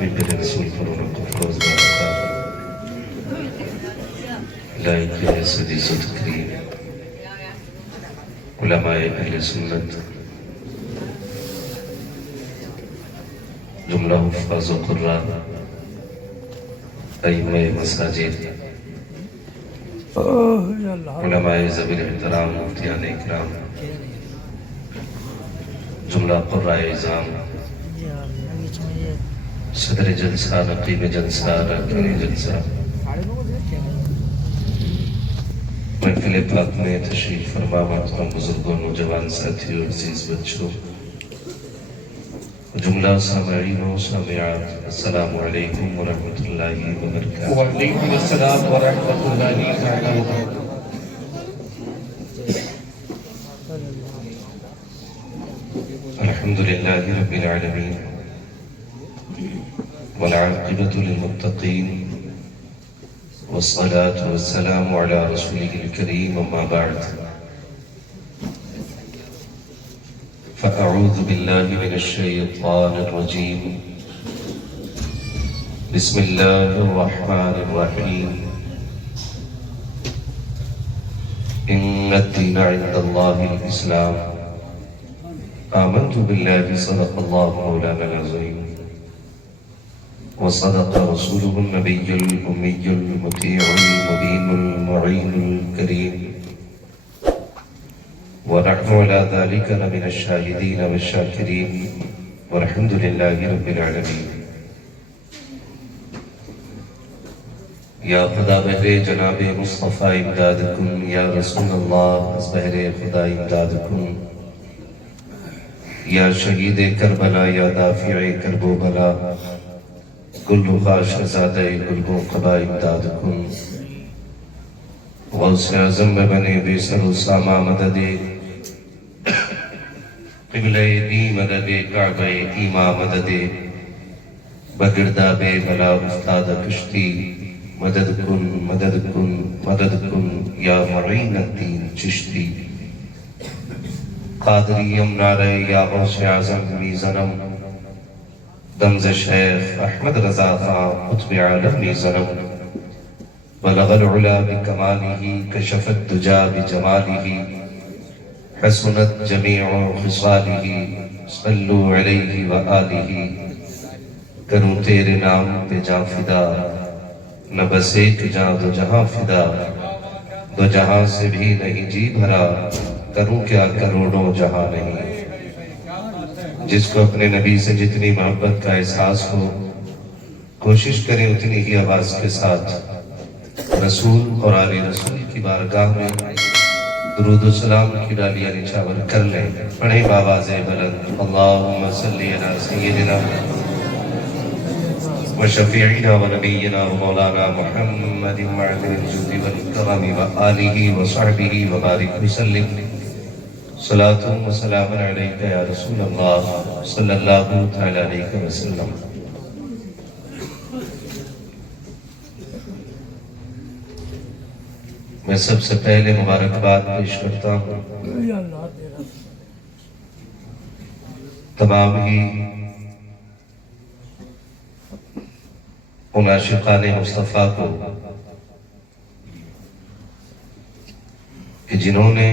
میں میرے رسول پر انہوں کو فروز بارکار لائق صدیق و تکریم علماء اہل سنت جملہ حفاظ و قرآن ائمہ مساجد علماء ذوی احترام مفتیان اکرام جملہ قرائے اعظام صدر جلسہ نقیب جلسہ راکن جلسہ محفل پاک میں تشریف فرما محترم بزرگوں نوجوان ساتھیوں عزیز بچوں جملہ سامعین و سامعات السلام علیکم ورحمۃ اللہ وبرکاتہ۔ وعلیکم السلام ورحمۃ اللہ وبرکاتہ۔ الحمد للہ رب العالمین والعاقبۃ للمتقین والصلاة والسلام علی رسولہ الکریم اما بعد فأعوذ باللہ من الشیطان الرجیم بسم اللہ الرحمن الرحیم ان الدین عند اللہ الاسلام آمنت باللہ صدق اللہ مولانا العظیم وصدق رسوله النبی الأمی المطیع المبین المعین الکریم ونحن على ذلك لمن الشاهدين والشاكرين والحمد لله رب العالمين۔ یا خدا بہر جناب مصطفیٰ امداد کن، یا رسول اللہ از بہر خدا امداد کن، یا شہید کربلا، یا دافع کرب و بلا، گل رخا شہزادہ گل و قبا امداد کن، غوث اعظم میں بنے بے سر و ساما مدد، قبلہ دی مدد، کعبہ ایما مدد، بگردہ بے بلا استاد کشتی، مدد کن مدد کن مدد کن یا معین الدین چشتی، قادری امنارے یا غوث اعظم میزنم، دمز شیخ احمد رضا خان قطب عالم میزنم، بلغ العلا بکمالہ کشف الدجا بجمالہ، حسنت جمیع خصالہ صلو علیہ وآلہ، کروں تیرے نام پہ جاں فدا، نہ بس ایک جاں دو جہاں فدا، دو جہاں سے بھی نہیں جی بھرا، کروں کیا کروڑوں جہاں نہیں۔ جس کو اپنے نبی سے جتنی محبت کا احساس ہو کوشش کریں اتنی ہی آواز کے ساتھ رسول اور آل رسول کی بارگاہ میں درود و سلام کی ڈالیاں نچھاور کر لیں۔ پڑھیں بآواز بلند اللہم صلی علی سیدنا وشفیعنا ونبینا ومولانا محمد معدن الجود والکرم وآلہ وصحبہ وبارک وسلم، صلاۃ و سلام علیکہ یا رسول اللہ صلی اللہ تعالی علیہ وسلم۔ میں سب سے پہلے مبارکباد پیش کرتا ہوں تمام ہی ان عاشقان مصطفیٰ کو کہ جنہوں نے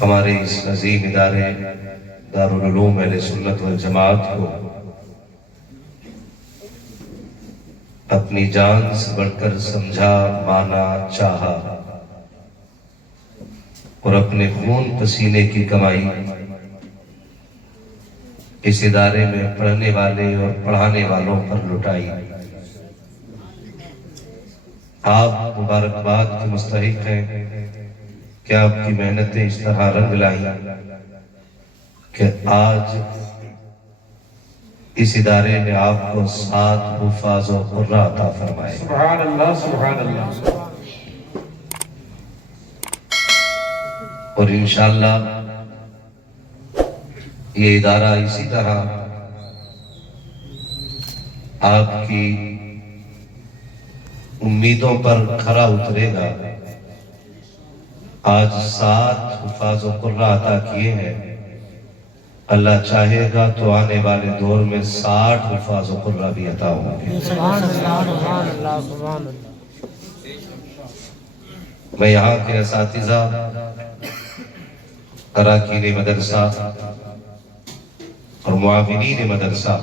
ہمارے اس عظیم ادارے دارالعلوم اہل سنت والجماعت کو اپنی جان سے بڑھ کر سمجھا، مانا، چاہا اور اپنے خون پسینے کی کمائی اس ادارے میں پڑھنے والے اور پڑھانے والوں پر لٹائی۔ آپ مبارکباد کے مستحق ہیں کہ آپ کی محنتیں اس طرح رنگ لائیں کہ آج اس ادارے میں آپ کو 7 حفاظ و قراء عطا فرمائے۔ سبحان اللہ سبحان اللہ۔ اور انشاءاللہ یہ ادارہ اسی طرح آپ کی امیدوں پر کھرا اترے گا۔ آج 7 حفاظ و قراء عطا کیے ہیں، اللہ چاہے گا تو آنے والے دور میں 60 حفاظ و قرہ بھی عطا ہوں گے۔ سبحان اللہ سبحان اللہ سبحان اللہ۔ میں یہاں کے اساتذہ، اراکین مدرسہ اور معاونین مدرسہ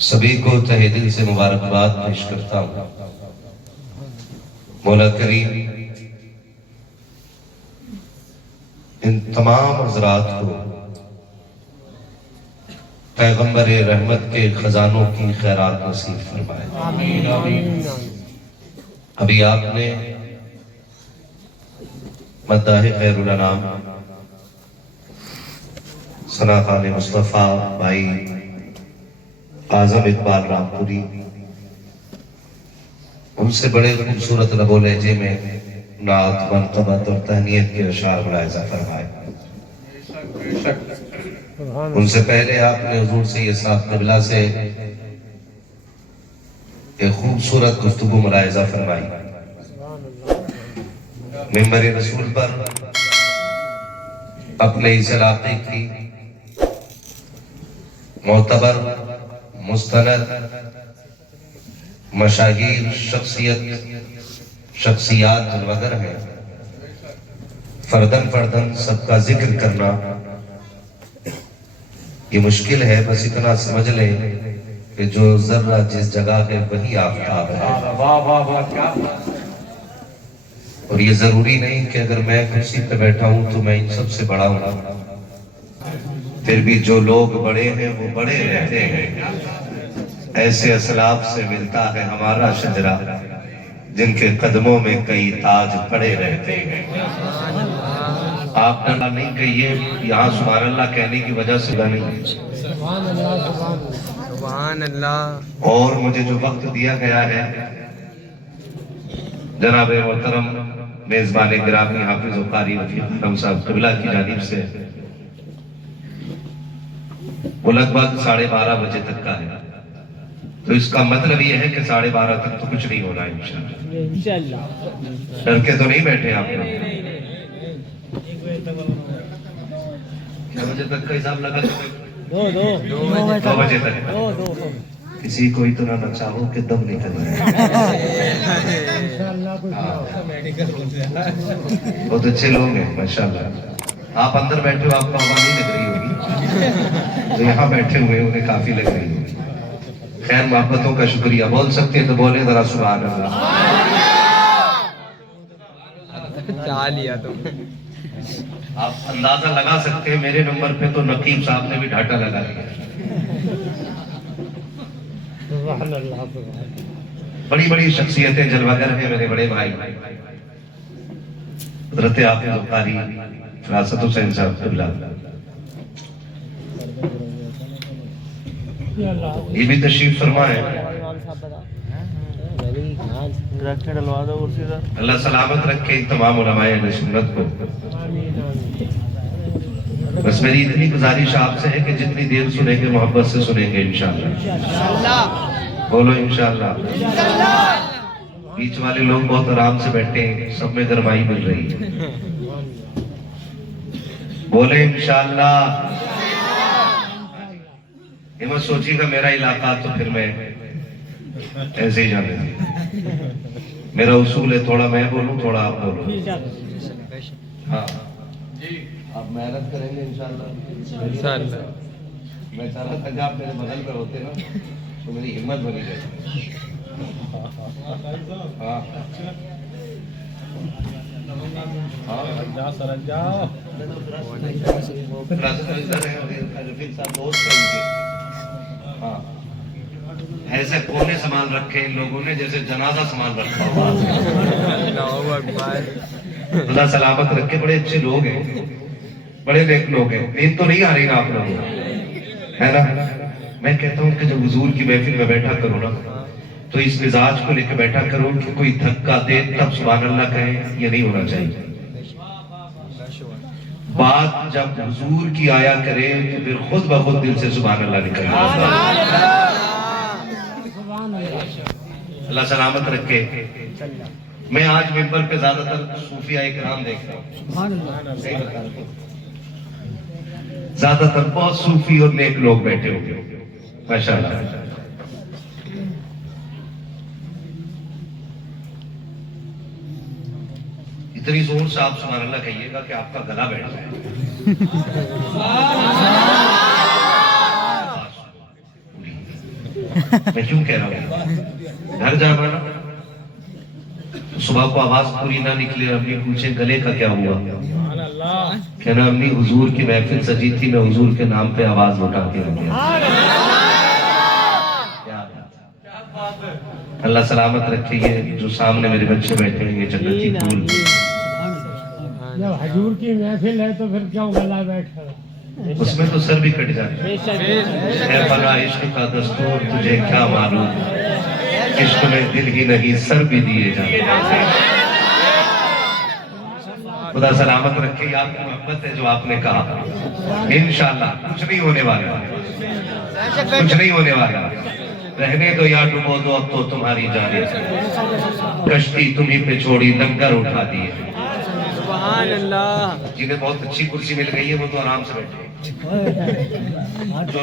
سبھی کو تہہ دل سے مبارکباد پیش کرتا ہوں۔ مولا کریم ان تمام حضرات کو پیغمبر رحمت کے خزانوں کی خیرات نصیب فرمائے۔ آمین آمین۔ ابھی آپ نے مداح خیر الانام ثنا خان مصطفیٰ بھائی اعظم اقبال رامپوری، ان سے بڑے خوبصورت لب و لہجے میں نعت، منقبت اور تہنیت کے اشعار ملاحظہ فرمائے۔ ان سے پہلے آپ نے حضور سید صاحب قبلہ سے ایک خوبصورت گفتگو ملاحظہ فرمائی۔ ممبر رسول پر اپنے اس علاقے کی معتبر، مستند، مشاہیر شخصیات جلوگر ہیں، فردن فردن سب کا ذکر کرنا یہ مشکل ہے، بس اتنا سمجھ لیں کہ جو ذرہ جس جگہ ہے وہی آفتاب ہے۔ اور یہ ضروری نہیں کہ اگر میں کرسی پہ بیٹھا ہوں تو میں ان سب سے بڑا ہوں، پھر بھی جو لوگ بڑے ہیں وہ بڑے رہتے ہیں۔ ایسے اسلاف سے ملتا ہے ہمارا شجرہ جن کے قدموں میں کئی تاج پڑے رہتے ہیں۔ آپ نے نہیں کہیے، یہاں سبحان اللہ کہنے کی وجہ سے نہیں، سبحان اللہ سبحان اللہ۔ اور مجھے جو وقت دیا گیا ہے جناب محترم میزبان گرامی حافظ و قاری رفیق اکرم صاحب قبلہ کی جانب سے، وہ لگ بھگ 12:30 بجے تک کا ہے، تو اس کا مطلب یہ ہے کہ 12:30 تک تو کچھ نہیں ہونا انشاءاللہ۔ ڈر کے تو نہیں بیٹھے آپ لوگ؟ کیا بجے تک کا حساب لگا؟ 2 بجے تک۔ کسی کو اتنا نہ چاہو کہ دم نکل جائے۔ بہت اچھے لوگ ہیں ماشاءاللہ۔ آپ اندر بیٹھے ہو، آپ کو ہوا نہیں لگ رہی ہوگی، جو یہاں بیٹھے ہوئے انہیں کافی لگ رہی ہوگی۔ خیر محبتوں کا شکریہ، بول سکتے ہیں تو بولیں ذرا سبحان اللہ۔ آپ اندازہ لگا سکتے ہیں میرے نمبر پہ تو نقیب صاحب نے بھی ڈھاٹا لگا دیا۔ سبحان اللہ سبحان۔ بڑی بڑی شخصیتیں جلوگر ہیں میرے بڑے بھائی، حضرت حافظ و قاری فراست حسین صاحب قبلہ، یہ بھی تشریف فرما ہے۔ اللہ سلامت رکھے تمام علماء اہل سنت کو۔ بس میری اتنی گزارش آپ سے ہے کہ جتنی دیر سنیں گے محبت سے سنیں گے انشاءاللہ۔ بولو انشاءاللہ۔ بیچ والے لوگ بہت آرام سے بیٹھے ہیں، سب میں گرمائی مل رہی ہے، بولے انشاءاللہ۔ یہ مت سوچی گا میرا علاقہ تو پھر میں ایسے ہی جانے دیں، میرا اصول ہے تھوڑا میں بولوں تھوڑا آپ بولو۔ ہاں آپ محنت کریں گے انشاءاللہ۔ میں چاہ رہا تھا کہ آپ میرے بغل میں ہوتے نا تو میری ہمت بنی رہتی۔ ہاں ایسے کونے سامان رکھے ان لوگوں نے جیسے جنازہ سامان رکھا ہوا۔ اللہ سلامت رکھے، بڑے اچھے لوگ ہیں، بڑے نیک لوگ ہیں۔ نیند تو نہیں آ رہی نا آپ لوگوں کو، ہے نا؟ میں کہتا ہوں کہ جب حضور کی محفل میں بیٹھا کرو نا تو اس مزاج کو لے کے بیٹھا کرو کہ کوئی دھکا دے تب سبحان اللہ کہیں، یہ نہیں ہونا چاہیے۔ بات جب حضور کی آیا کرے تو پھر خود بخود دل سے سبحان اللہ نکلے۔ اللہ سلامت رکھے۔ میں آج ممبر پہ زیادہ تر صوفیاء کرام دیکھ رہا ہوں، زیادہ تر بہت صوفی اور نیک لوگ بیٹھے ہوئے ماشاءاللہ. اتنی زور سے آپ سبحان اللہ کہیے گا کہ آپ کا گلا بیٹھ جائے. میں کیوں کہہ رہا ہوں؟ گھر جانا نا صبح کو آواز پوری نہ نکلے، امی پوچھے گلے کا کیا ہوا، کہنا امی حضور کی محفل سجی تھی، میں حضور کے نام پہ آواز اٹھا کے رکھ گیا. اللہ سلامت رکھے. یہ جو سامنے میرے بچے بیٹھے ہیں یہ جنتی پھول. جب حضور کی محفل ہے تو پھر کیوں گلا بیٹھا؟ اس میں تو سر بھی کٹ جاتے. اے بنا عشق کا دستور تجھے کیا معلوم، عشق میں دل ہی نہیں سر بھی دیے جاتے. خدا سلامت رکھے. آپ کی محبت ہے جو آپ نے کہا، انشاءاللہ کچھ نہیں ہونے والا، کچھ نہیں ہونے والا. رہنے دو یا ڈبو دو اب تو تمہاری جانب، کشتی تمہیں پہ چھوڑی لنگر اٹھا دیے. سبحان اللہ. جنہیں بہت اچھی کرسی مل گئی ہے وہ تو آرام سے بیٹھے. جو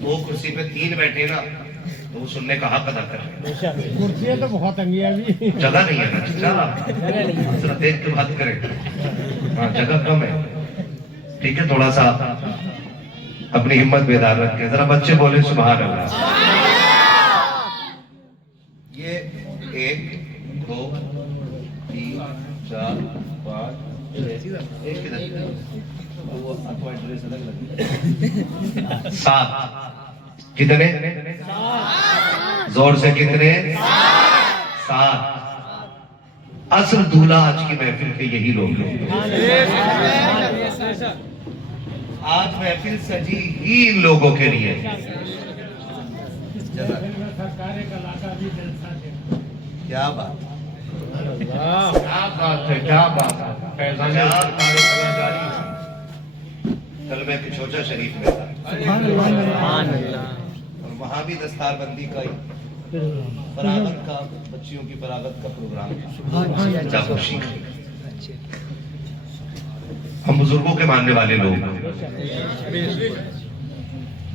دو کرسی پہ 3 بیٹھے نا تو وہ سننے کا حق ادا کر رہے ہیں. کرسیاں تو بہت تنگی ہے ابھی، جگہ نہیں ہے نا چچا، ذرا دیکھ کے بات کریں. ہاں جگہ کم ہے. ٹھیک ہے تھوڑا سا اپنی ہمت بیدار رکھیں. ذرا بچے بولے سبحان اللہ. یہ 1 2 3 4 5 6 ایک کدھر 7 کتنے؟ زور سے کتنے؟ 7. اصل دولہا آج کی محفل کے یہی لوگ ہیں. آج محفل سجی ہی ان لوگوں کے لیے. کیا بات ہے، کیا بات ہے. کل میں کچھوچا شریف میں تھا اور وہاں بھی دستار بندی کا فراغت کا، بچیوں کی فراغت کا پروگرام تھا. ہم بزرگوں کے ماننے والے لوگ ہیں.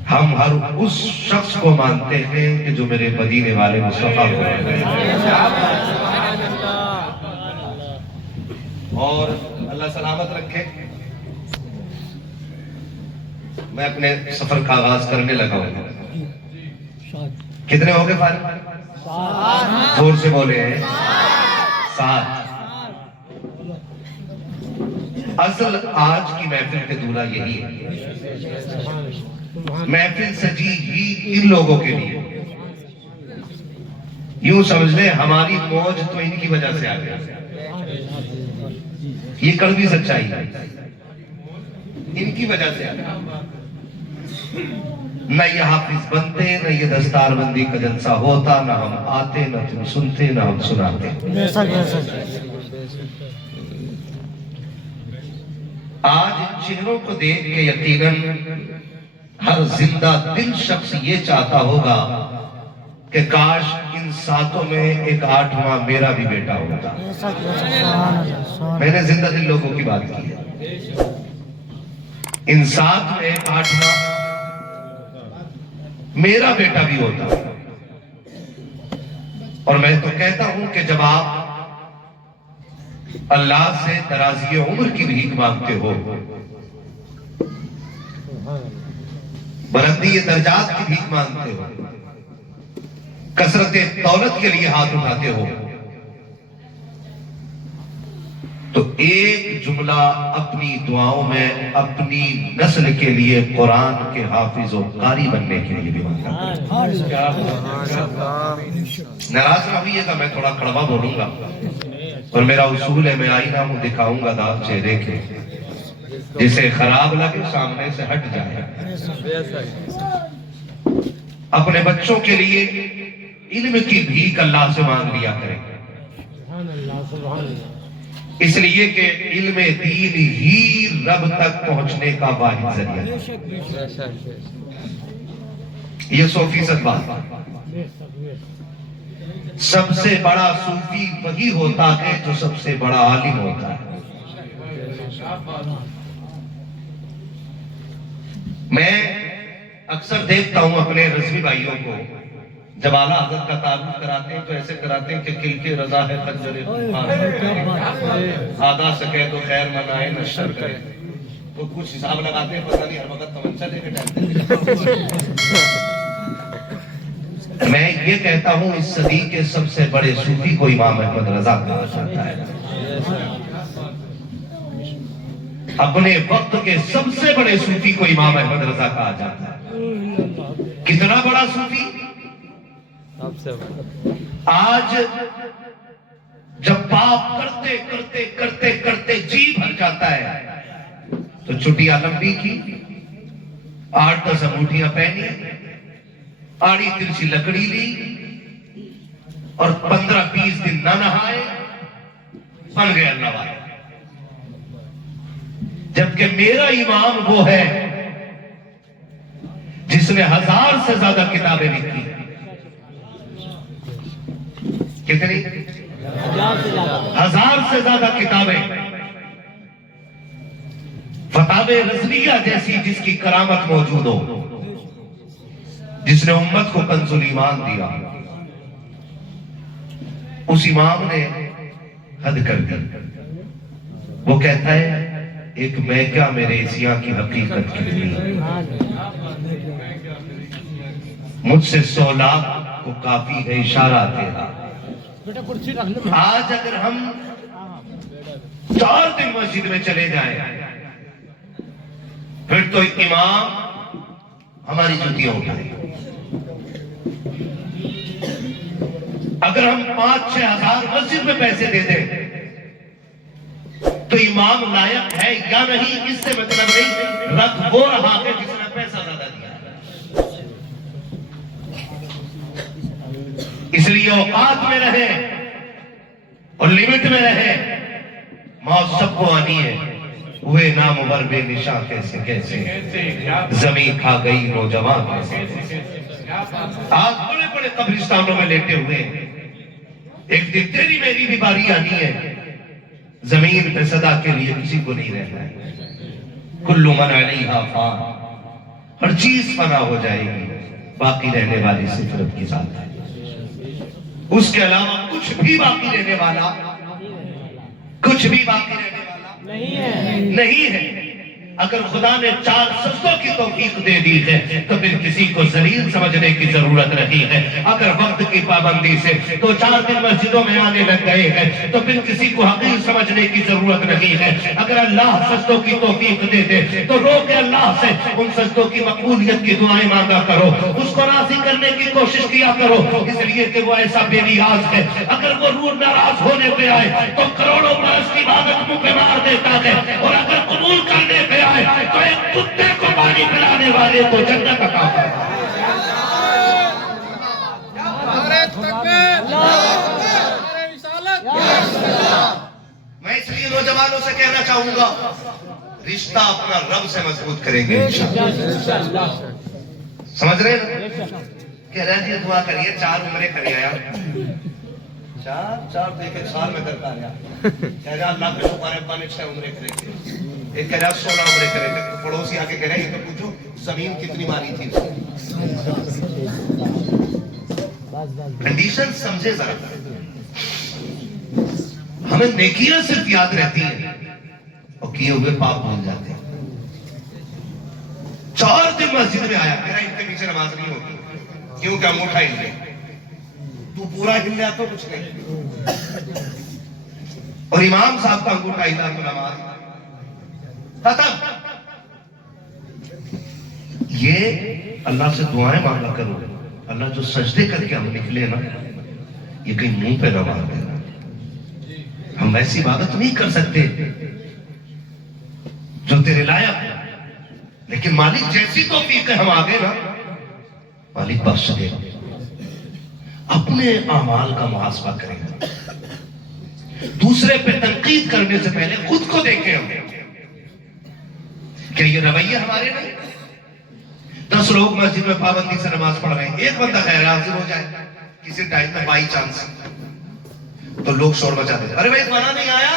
ہم ہر اس شخص کو مانتے ہیں کہ جو میرے مدینے والے مصطفیٰ کو اور اللہ سلامت رکھے. میں اپنے سفر کا آغاز کرنے لگا ہوں. کتنے ہو گئے فارغ؟ زور سے بولے ہیں 7. اصل آج کی محفل کے دولہا یہی ہے. محفل سجی ہی ان لوگوں کے لیے. یوں سمجھ لیں ہماری موج تو ان کی وجہ سے آ گیا. یہ کڑوی سچائی ہے، ان کی وجہ سے آ گیا. نہ یہ حافظ بنتے، نہ یہ دستار بندی کا جلسہ ہوتا، نہ ہم آتے، نہ تم سنتے، نہ ہم سناتے. آج چہروں کو دیکھ کے یقیناً ہر زندہ دل شخص یہ چاہتا ہوگا کہ کاش ان 7 میں ایک 8واں میرا بھی بیٹا ہوتا. میں نے زندہ دل لوگوں کی بات کی ہے. ان 7 میں ایک 8واں میرا بیٹا بھی ہوتا. اور میں تو کہتا ہوں کہ جب آپ اللہ سے درازی عمر کی بھیک مانگتے ہو، بلندی درجات کی بھیک مانگتے ہو، کثرت دولت کے لیے ہاتھ اٹھاتے ہو، تو ایک جملہ اپنی دعاؤں میں اپنی نسل کے لیے قرآن کے حافظ و قاری بننے کے لیے بھی مانگتا. ناراض نہ ہوئیے گا، میں تھوڑا کڑوا بولوں گا اور میرا اصول ہے میں آئینہ ہوں دکھاؤں گا داغ چہرے کے، جسے خراب لگے سامنے سے ہٹ جائے. اپنے بچوں کے لیے علم کی بھیک اللہ سے مانگ لیا کریں، اس لیے کہ علم دین ہی رب تک پہنچنے کا واحد ذریعہ ہے. یہ 100% بات ہے. سب سے بڑا صوفی وہی ہوتا ہے جو سب سے بڑا عالم ہوتا ہے. میں اکثر دیکھتا ہوں اپنے رضوی بھائیوں کو جب اعلیٰ حضرت کا تعارف کراتے ہیں تو ایسے کراتے ہیں کہ کل کی رضا ہے خنجر آدھا سکے تو خیر منائے نہ شر کرے، تو کچھ حساب لگاتے ہیں، پتہ نہیں ہر وقت تمنچا لے کے ٹائم۔ میں یہ کہتا ہوں اس صدی کے سب سے بڑے صوفی کو امام احمد رضا کہا جاتا ہے، اپنے وقت کے سب سے بڑے صوفی کو امام احمد رضا کہا جاتا ہے۔ کتنا بڑا صوفی؟ آج جب پاپ کرتے کرتے کرتے کرتے جی بھر جاتا ہے تو چھٹیاں لمبی کی، 8-10 انگوٹھیاں پہنی، آڑی ترچھی لکڑی لی اور 15-20 دن نہ نہائے، بن گئے اللہ والے۔ جبکہ میرا امام وہ ہے جس نے 1000 سے زیادہ کتابیں لکھی۔ کتنی؟ 1000 سے زیادہ کتابیں۔ فتاوی رضویہ جیسی جس کی کرامت موجود ہو، جس نے امت کو کنز ایمان دیا، اس امام نے حد کر دی۔ وہ کہتا ہے ایک میں کیا میرے عیسیٰ کی حقیقت کتنی، مجھ سے 100 لاکھ کو کافی ہے اشارہ تیرا۔ آج اگر ہم 4 دن مسجد میں چلے جائیں پھر تو امام ہماری جوتیاں اٹھائے۔ اگر ہم 5-6 ہزار مسجد میں پیسے دے دیں تو امام لائق ہے یا نہیں، اس سے مطلب نہیں، رکھ وہ رہا ہے جس نے پیسہ زیادہ دیا۔ اس لیے اوقات میں رہے اور لمٹ میں رہے، موت سب کو آنی ہے۔ ہوئے نامور بے نشاں کیسے کیسے، زمین کھا گئی نوجوان کیسے۔ آج بڑے بڑے قبرستانوں میں لیٹے ہوئے، ایک دن تیری میری بھی باری آنی ہے، زمین پہ صدا کے لیے کسی کو نہیں رہنا ہے۔ کل من علیہا فان، ہر چیز فنا ہو جائے گی، باقی رہنے والی صفت کی ذات ہے، اس کے علاوہ کچھ بھی باقی رہنے والا، کچھ بھی باقی رہنے والا نہیں ہے۔ اگر خدا نے 4 سجدوں کی توفیق دے دی ہے تو پھر کسی کو ذلیل سمجھنے کی ضرورت نہیں ہے۔ اگر وقت کی پابندی سے 2-4 دن مسجدوں میں آنے لگ گئے ہیں تو پھر کسی کو حقیر سمجھنے کی ضرورت نہیں ہے۔ اگر اللہ سجدوں کی توفیق دے دے تو رو کے اللہ سے ان سجدوں کی مقبولیت کی دعائیں مانگا کرو، اس کو راضی کرنے کی کوشش کیا کرو، اس لیے کہ وہ ایسا بے نیاز ہے۔ اگر وہ روح ناراض ہونے پہ آئے تو کروڑوں برس کی عبادت منہ پہ مار دیتا ہے، اور اگر قبول کرنے پہ آئے تو ایک کتے کو پانی پلانے والے کو جنت عطا کرتا ہے۔ میں اس لیے نوجوانوں سے کہنا چاہوں گا، رشتہ اپنا رب سے مضبوط کریں گے انشاءاللہ۔ سمجھ رہے ہیں؟ کہہ رہا جی دعا کریے، 4 عمریں کری آیا، 4 دیکھ 1 سال میں کرتا رہا۔ کہہ رہا اللہ کے شکر ہے 6 عمریں کریں گے، ایک کہہ رہا 16 عمریں کریں گے۔ پڑوسی آ کے کہہ رہا ہے یہ تو پوچھو زمین کتنی ماری تھی۔ کنڈیشن سمجھے ذرا، ہمیں نیکیاں صرف یاد رہتی ہیں اور کیے ہوئے پاپ بھول جاتے ہیں۔ 4 دن مسجد میں آیا، کہہ رہا ان کے پیچھے نماز نہیں ہوتی، کیوں کہ انگوٹھا ہل گیا، تو پورا ہل گیا تو کچھ نہیں، اور امام صاحب کا انگوٹھا ہلا تو نماز ختم۔ یہ اللہ سے دعائیں مانگا کرو، اللہ جو سجدے کر کے ہم نکلے نا، یہ کہیں منہ پہ نہ مار دینا۔ ہم ایسی عبادت نہیں کر سکتے جو تیرے لائق ہے، لیکن مالک جیسی توفیق ہے ہم آگے نا، مالک بخش دے۔ اپنے اعمال کا محاسبہ کریں، دوسرے پہ تنقید کرنے سے پہلے خود کو دیکھیں ہم، کہ یہ رویہ ہمارے نہیں۔ 10 لوگ مسجد میں پابندی سے نماز پڑھ رہے ہیں، ایک بندہ غیر حاضر ہو جائے کسی ٹائم میں بائی چانس، تو لوگ شور مچاتے ہیں، ارے بھائی فلاں نہیں آیا،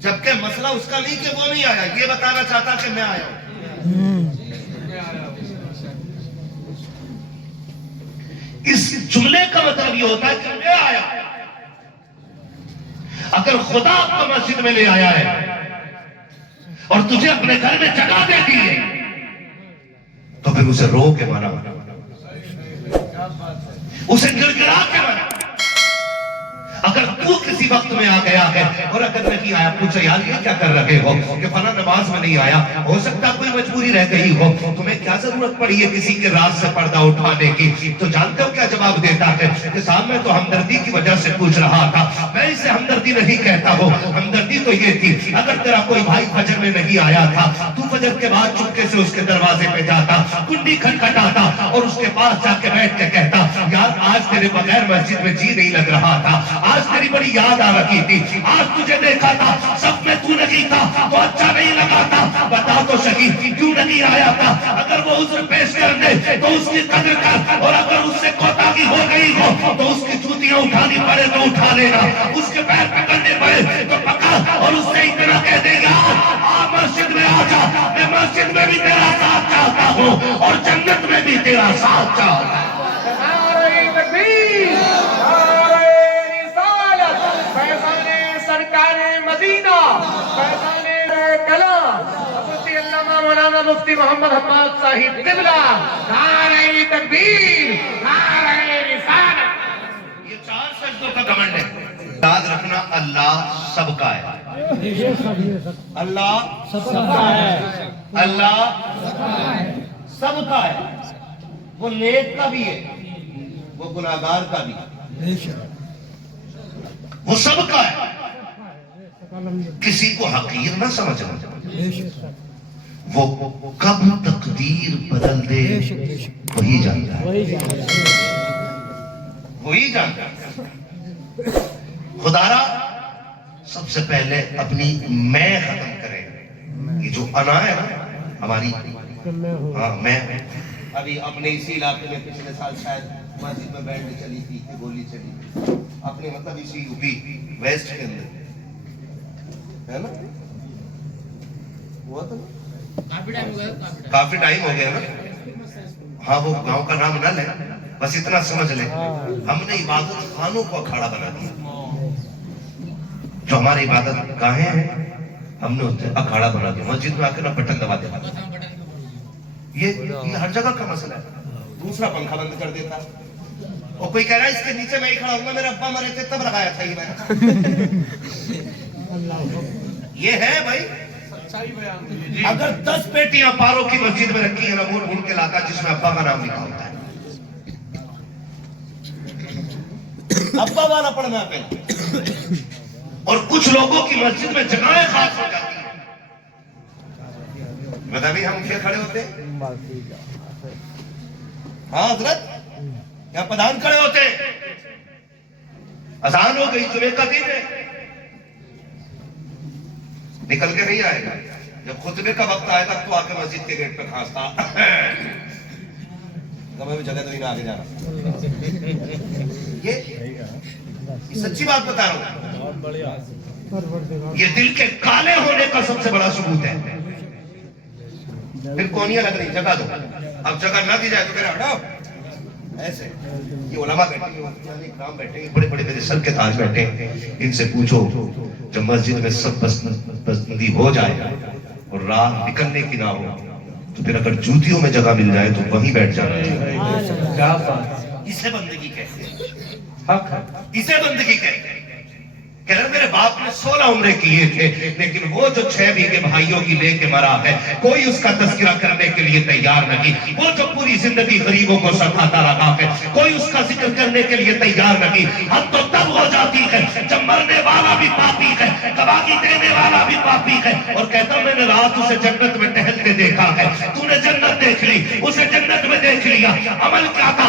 جبکہ مسئلہ اس کا نہیں کہ وہ نہیں آیا، یہ بتانا چاہتا کہ میں آیا ہوں۔ اس جملے کا مطلب یہ ہوتا ہے کہ میں آیا. اگر خدا آپ کو مسجد میں لے آیا ہے اور تجھے اپنے گھر میں جگہ دے دی ہے تو پھر اسے رو کے مانا, اسے گڑ گڑا کے مانا. اگر تو کسی وقت میں آ گیا ہے اور اگر نہیں آیا, پوچھو یار یہ کیا کر رہے ہو کہ فلاں نماز میں نہیں آیا, ہو سکتا کوئی مجبوری رہ گئی ہو, تمہیں کیا ضرورت پڑی ہے کسی کے راز سے پردہ اٹھانے کی؟ تو جانتے ہو کیا جواب دیتا ہے کہ صاحب میں تو ہمدردی کی وجہ سے پوچھ رہا تھا, میں اسے ہمدردی نہیں کہتا ہوں. ہمدردی تو یہ تھی اگر تیرا کوئی بھائی فجر میں نہیں آیا تھا, تو فجر کے بعد چپکے سے اس کے دروازے پہ جاتا, کنڈی کھٹکھٹاتا اور اس کے پاس جا کے بیٹھ کے کہتا یار آج تیرے بغیر مسجد میں جی نہیں لگ رہا تھا, آج تیری بڑی یاد آ رہی تھی, آج تجھے دیکھا تھا سب میں تو نہیں تھا تو اچھا نہیں لگا تھا, بتا تو صحیح کیوں نہیں آیا تھا؟ اگر وہ عذر پیش کر دے تو اس کی قدر کر, اور اگر اس سے کوتاہی ہو گئی ہو تو اس کی جوتیاں اٹھانی پڑے تو اٹھا لینا, اس کے پیر پکڑنے پڑے تو پکڑ, اور اس سے اتنا کہہ دے یار آ مسجد میں آ جا, میں مسجد میں بھی تیرا ساتھ چاہتا ہوں اور جنت میں بھی تیرا ساتھ چاہتا ہوں. مولانا مفتی محمد حماد صاحب قبلہ, نعرہ تکبیر, نعرہ رسالت. یہ 4 سجدوں کا گھمنڈ ہے. یاد رکھنا اللہ سب کا ہے, اللہ سب کا ہے, اللہ سب کا ہے. وہ نیک کا بھی ہے, وہ گناہگار کا بھی ہے, وہ سب کا ہے. کسی کو حقیر نہ سمجھنا, وہ کب تقدیر بدل دے وہی جانتا ہے, وہی جانتا ہے. خدارا سب سے پہلے اپنی میں ختم کرے. یہ جو انا ہے نا ہماری, ہاں میں ابھی اپنے اسی علاقے میں پچھلے سال شاید مسجد میں بیٹھ کے چلی تھی کہ گولی چلی, اپنے مطلب اسی یو پی ویسٹ کے اندر ہے نا, ہوا تھا کافی ٹائم ہو گیا نا. ہاں وہ گاؤں کا نام نہ لیں, بس اتنا سمجھ لیں ہم نے عبادت خانوں کو اکھاڑا بنا دیا. جو ہماری عبادت گاہیں ہیں ہم نے اسے اکھاڑا بنا دیا. مسجد میں آ کے نہ بٹن دبا دیتا, یہ ہر جگہ کا مسئلہ ہے. دوسرا پنکھا بند کر دیتا, اور کوئی کہہ رہا ہے اس کے نیچے میں ہی کھڑا ہوں گا, میرے ابا مرے تھے تب لگایا تھا یہ میں. یہ ہے بھائی, اگر 10 پیٹیاں پاروں کی مسجد میں رکھی ہیں, وہ ڈھونڈ کے لاتا جس میں ابا کا نام لکھا ہوتا ہے. ابا والا پڑھنا پہلے. اور کچھ لوگوں کی مسجد میں جگہیں خاص ہو جاتی ہیں. بتا بھی ہم کیا کھڑے ہوتے, ہاں حضرت یہاں پردھان کھڑے ہوتے, اذان ہو گئی, جمعے کا دن ہے, نکل کے نہیں آئے گا. جب خطبے کا وقت آئے گا تو آ کے مسجد کے گیٹ پہ کھانستا, میں بھی جگہ تو ہی نہ آگے جانا. یہ سچی بات بتا رہا ہوں, یہ دل کے کالے ہونے کا سب سے بڑا ثبوت ہے. پھر کونیاں لگ رہی, جگہ دو. اب جگہ نہ دی جائے تو میرا ہٹاؤ ایسے. یہ علماء بیٹھے ہیں, اکرام بیٹھے ہیں, بڑے بڑے میرے سر کے تاج بیٹھے ہیں, ان سے پوچھو جب مسجد میں سب بسندی ہو جائے اور راہ نکلنے کی نہ ہو تو پھر اگر جوتیوں میں جگہ مل جائے تو وہیں بیٹھ جانا چاہیے. کیا بات, اسے بندگی کہتے ہیں, اسے بندگی کہتے ہیں. کہہ رہے میرے باپ نے 16 عمرے کیے تھے, لیکن وہ جو 6 بیگھے بھائیوں کی لے کے مرا ہے کوئی اس کا تذکرہ کرنے کے لیے تیار نہیں. وہ جو پوری زندگی غریبوں کو سکھاتا رہا ہے کوئی اس کا ذکر کرنے کے لیے تیار نہیں. حد تو تب ہو جاتی ہے جب مرنے والا بھی پاپی ہے, گواہی دینے والا بھی پاپی ہے, اور کہتا میں نے رات اسے جنت میں ٹہلتے دیکھا ہے. تو نے جنت دیکھ لی, اسے جنت میں دیکھ لیا, عمل کیا تھا؟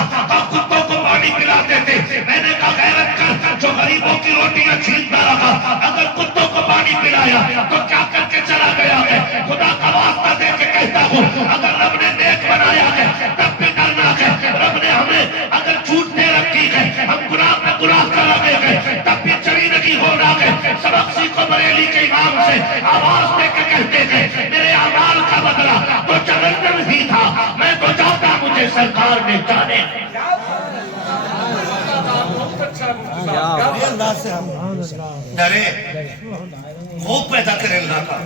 کتوں کو پانی پلاتے تھے. میں نے کہا غیرت کر, جو غریبوں کی روٹیاں چھینتا رہا, اگر کتوں کو پانی پلایا تو کیا کر کے چلا گیا ہے؟ خدا کا واسطہ دے کے کہتا ہوں, اگر رب نے نیک بنایا ہے تب بھی ڈرنا ہے. رب نے ہمیں اگر چھوٹ دے رکھی ہے, ہم گناہ پہ گناہ کر رہے ہیں, تب بھی چری نہیں ہو رہا ہے. سبق سیکھو بریلی کے امام سے, آواز دے کے کہتے ہیں میرے اعمال کا بدلہ تو پہنچے سرکار نے جانے ڈرے خوف پیدا کرے اللہ کا.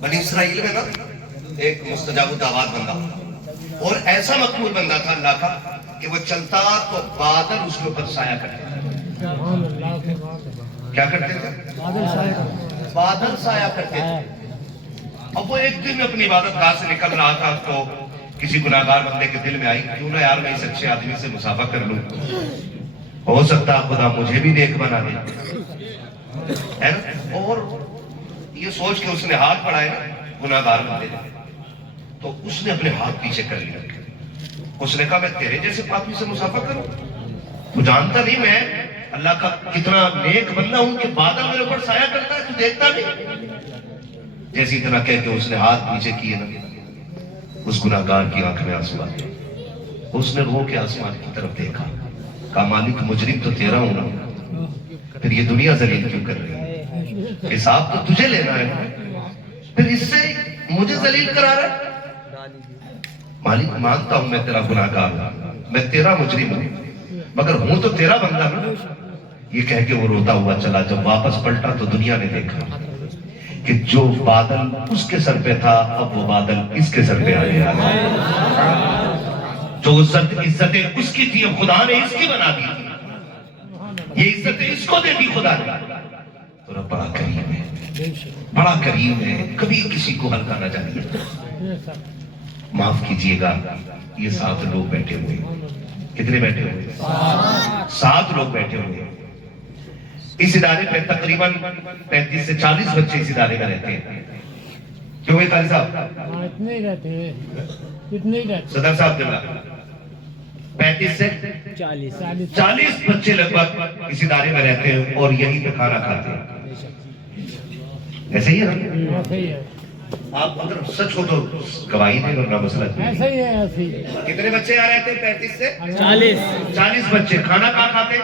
بنی اسرائیل میں نا ایک مستجاب الدعوات بندہ اور ایسا مقبول بندہ تھا اللہ کا کہ وہ چلتا تو بادل اس کے اوپر سایہ کرتے تھے. کیا کرتے تھے؟ بادل سایہ کرتے تھے. اب وہ ایک دن اپنی عبادت گاہ سے نکل رہا تھا تو کسی گناہگار بندے کے دل میں آئی کیوں نہ یار میں اس اچھے آدمی سے مصافحہ کر لوں, ہو سکتا خدا مجھے بھی نیک بنا دے. اور یہ سوچ کے اس نے ہاتھ بڑھائے گناہگار بندے نے, تو اس نے اپنے ہاتھ پیچھے کر لیا. اس نے کہا میں تیرے جیسے پاپی سے مصافحہ کروں؟ تو جانتا نہیں میں اللہ کا کتنا نیک بندہ ہوں کہ بادل میرے اوپر سایہ کرتا ہے, تو دیکھتا نہیں. جیسی اتنا کہہ کے اس نے ہاتھ پیچھے کیے نا, اس گناہگار کی آنکھ میں آنسو آ گئے. اس نے رو کے آسمان کی طرف دیکھا, کہا مالک مجرم تو تیرا ہوں نا, پھر یہ دنیا ذلیل کیوں کر رہی ہے؟ حساب تو تجھے لینا ہے, پھر اس سے مجھے ذلیل کرا رہا ہے. مالک مانتا ہوں میں تیرا گناہگار ہوں, میں تیرا مجرم ہوں, مگر ہوں تو تیرا بندہ نا. یہ کہہ کے وہ روتا ہوا چلا. جب واپس پلٹا تو دنیا نے دیکھا کہ جو بادل اس کے سر پہ تھا اب وہ بادل اس کے سر پہ آ گیا. جو عزتیں اس کی تھی اب خدا نے اس کی بنا دی. یہ عزتیں اس کو دے دی خدا نے. تو رب بڑا کریم ہے, بڑا کریم ہے, کبھی کسی کو ہلکا نہ جانیے. معاف کیجئے گا, یہ 7 لوگ بیٹھے ہوئے. کتنے بیٹھے ہوئے؟ 7 لوگ بیٹھے ہوئے. اس ادارے پہ تقریباً 35 سے 40 بچے اس ادارے میں رہتے ہیں. کیوں بھائی قاری صاحب؟ اتنے ہی رہتے ہیں, اتنے ہی رہتے. صدر صاحب جملہ 35 سے 40 بچے لگ بھگ اس ادارے میں رہتے ہیں اور یہیں پہ کھانا کھاتے ہیں. ایسے ہی ہے نا؟ ایسے ہی ہے, آپ اگر سچ ہو تو گواہی دیں ورنہ مسئلہ کیا؟ ایسے ہی ہے, ایسے ہی ہے. کتنے بچے آ رہے تھے؟ 35 سے 40. 40 بچے. کھانا کہاں کھاتے؟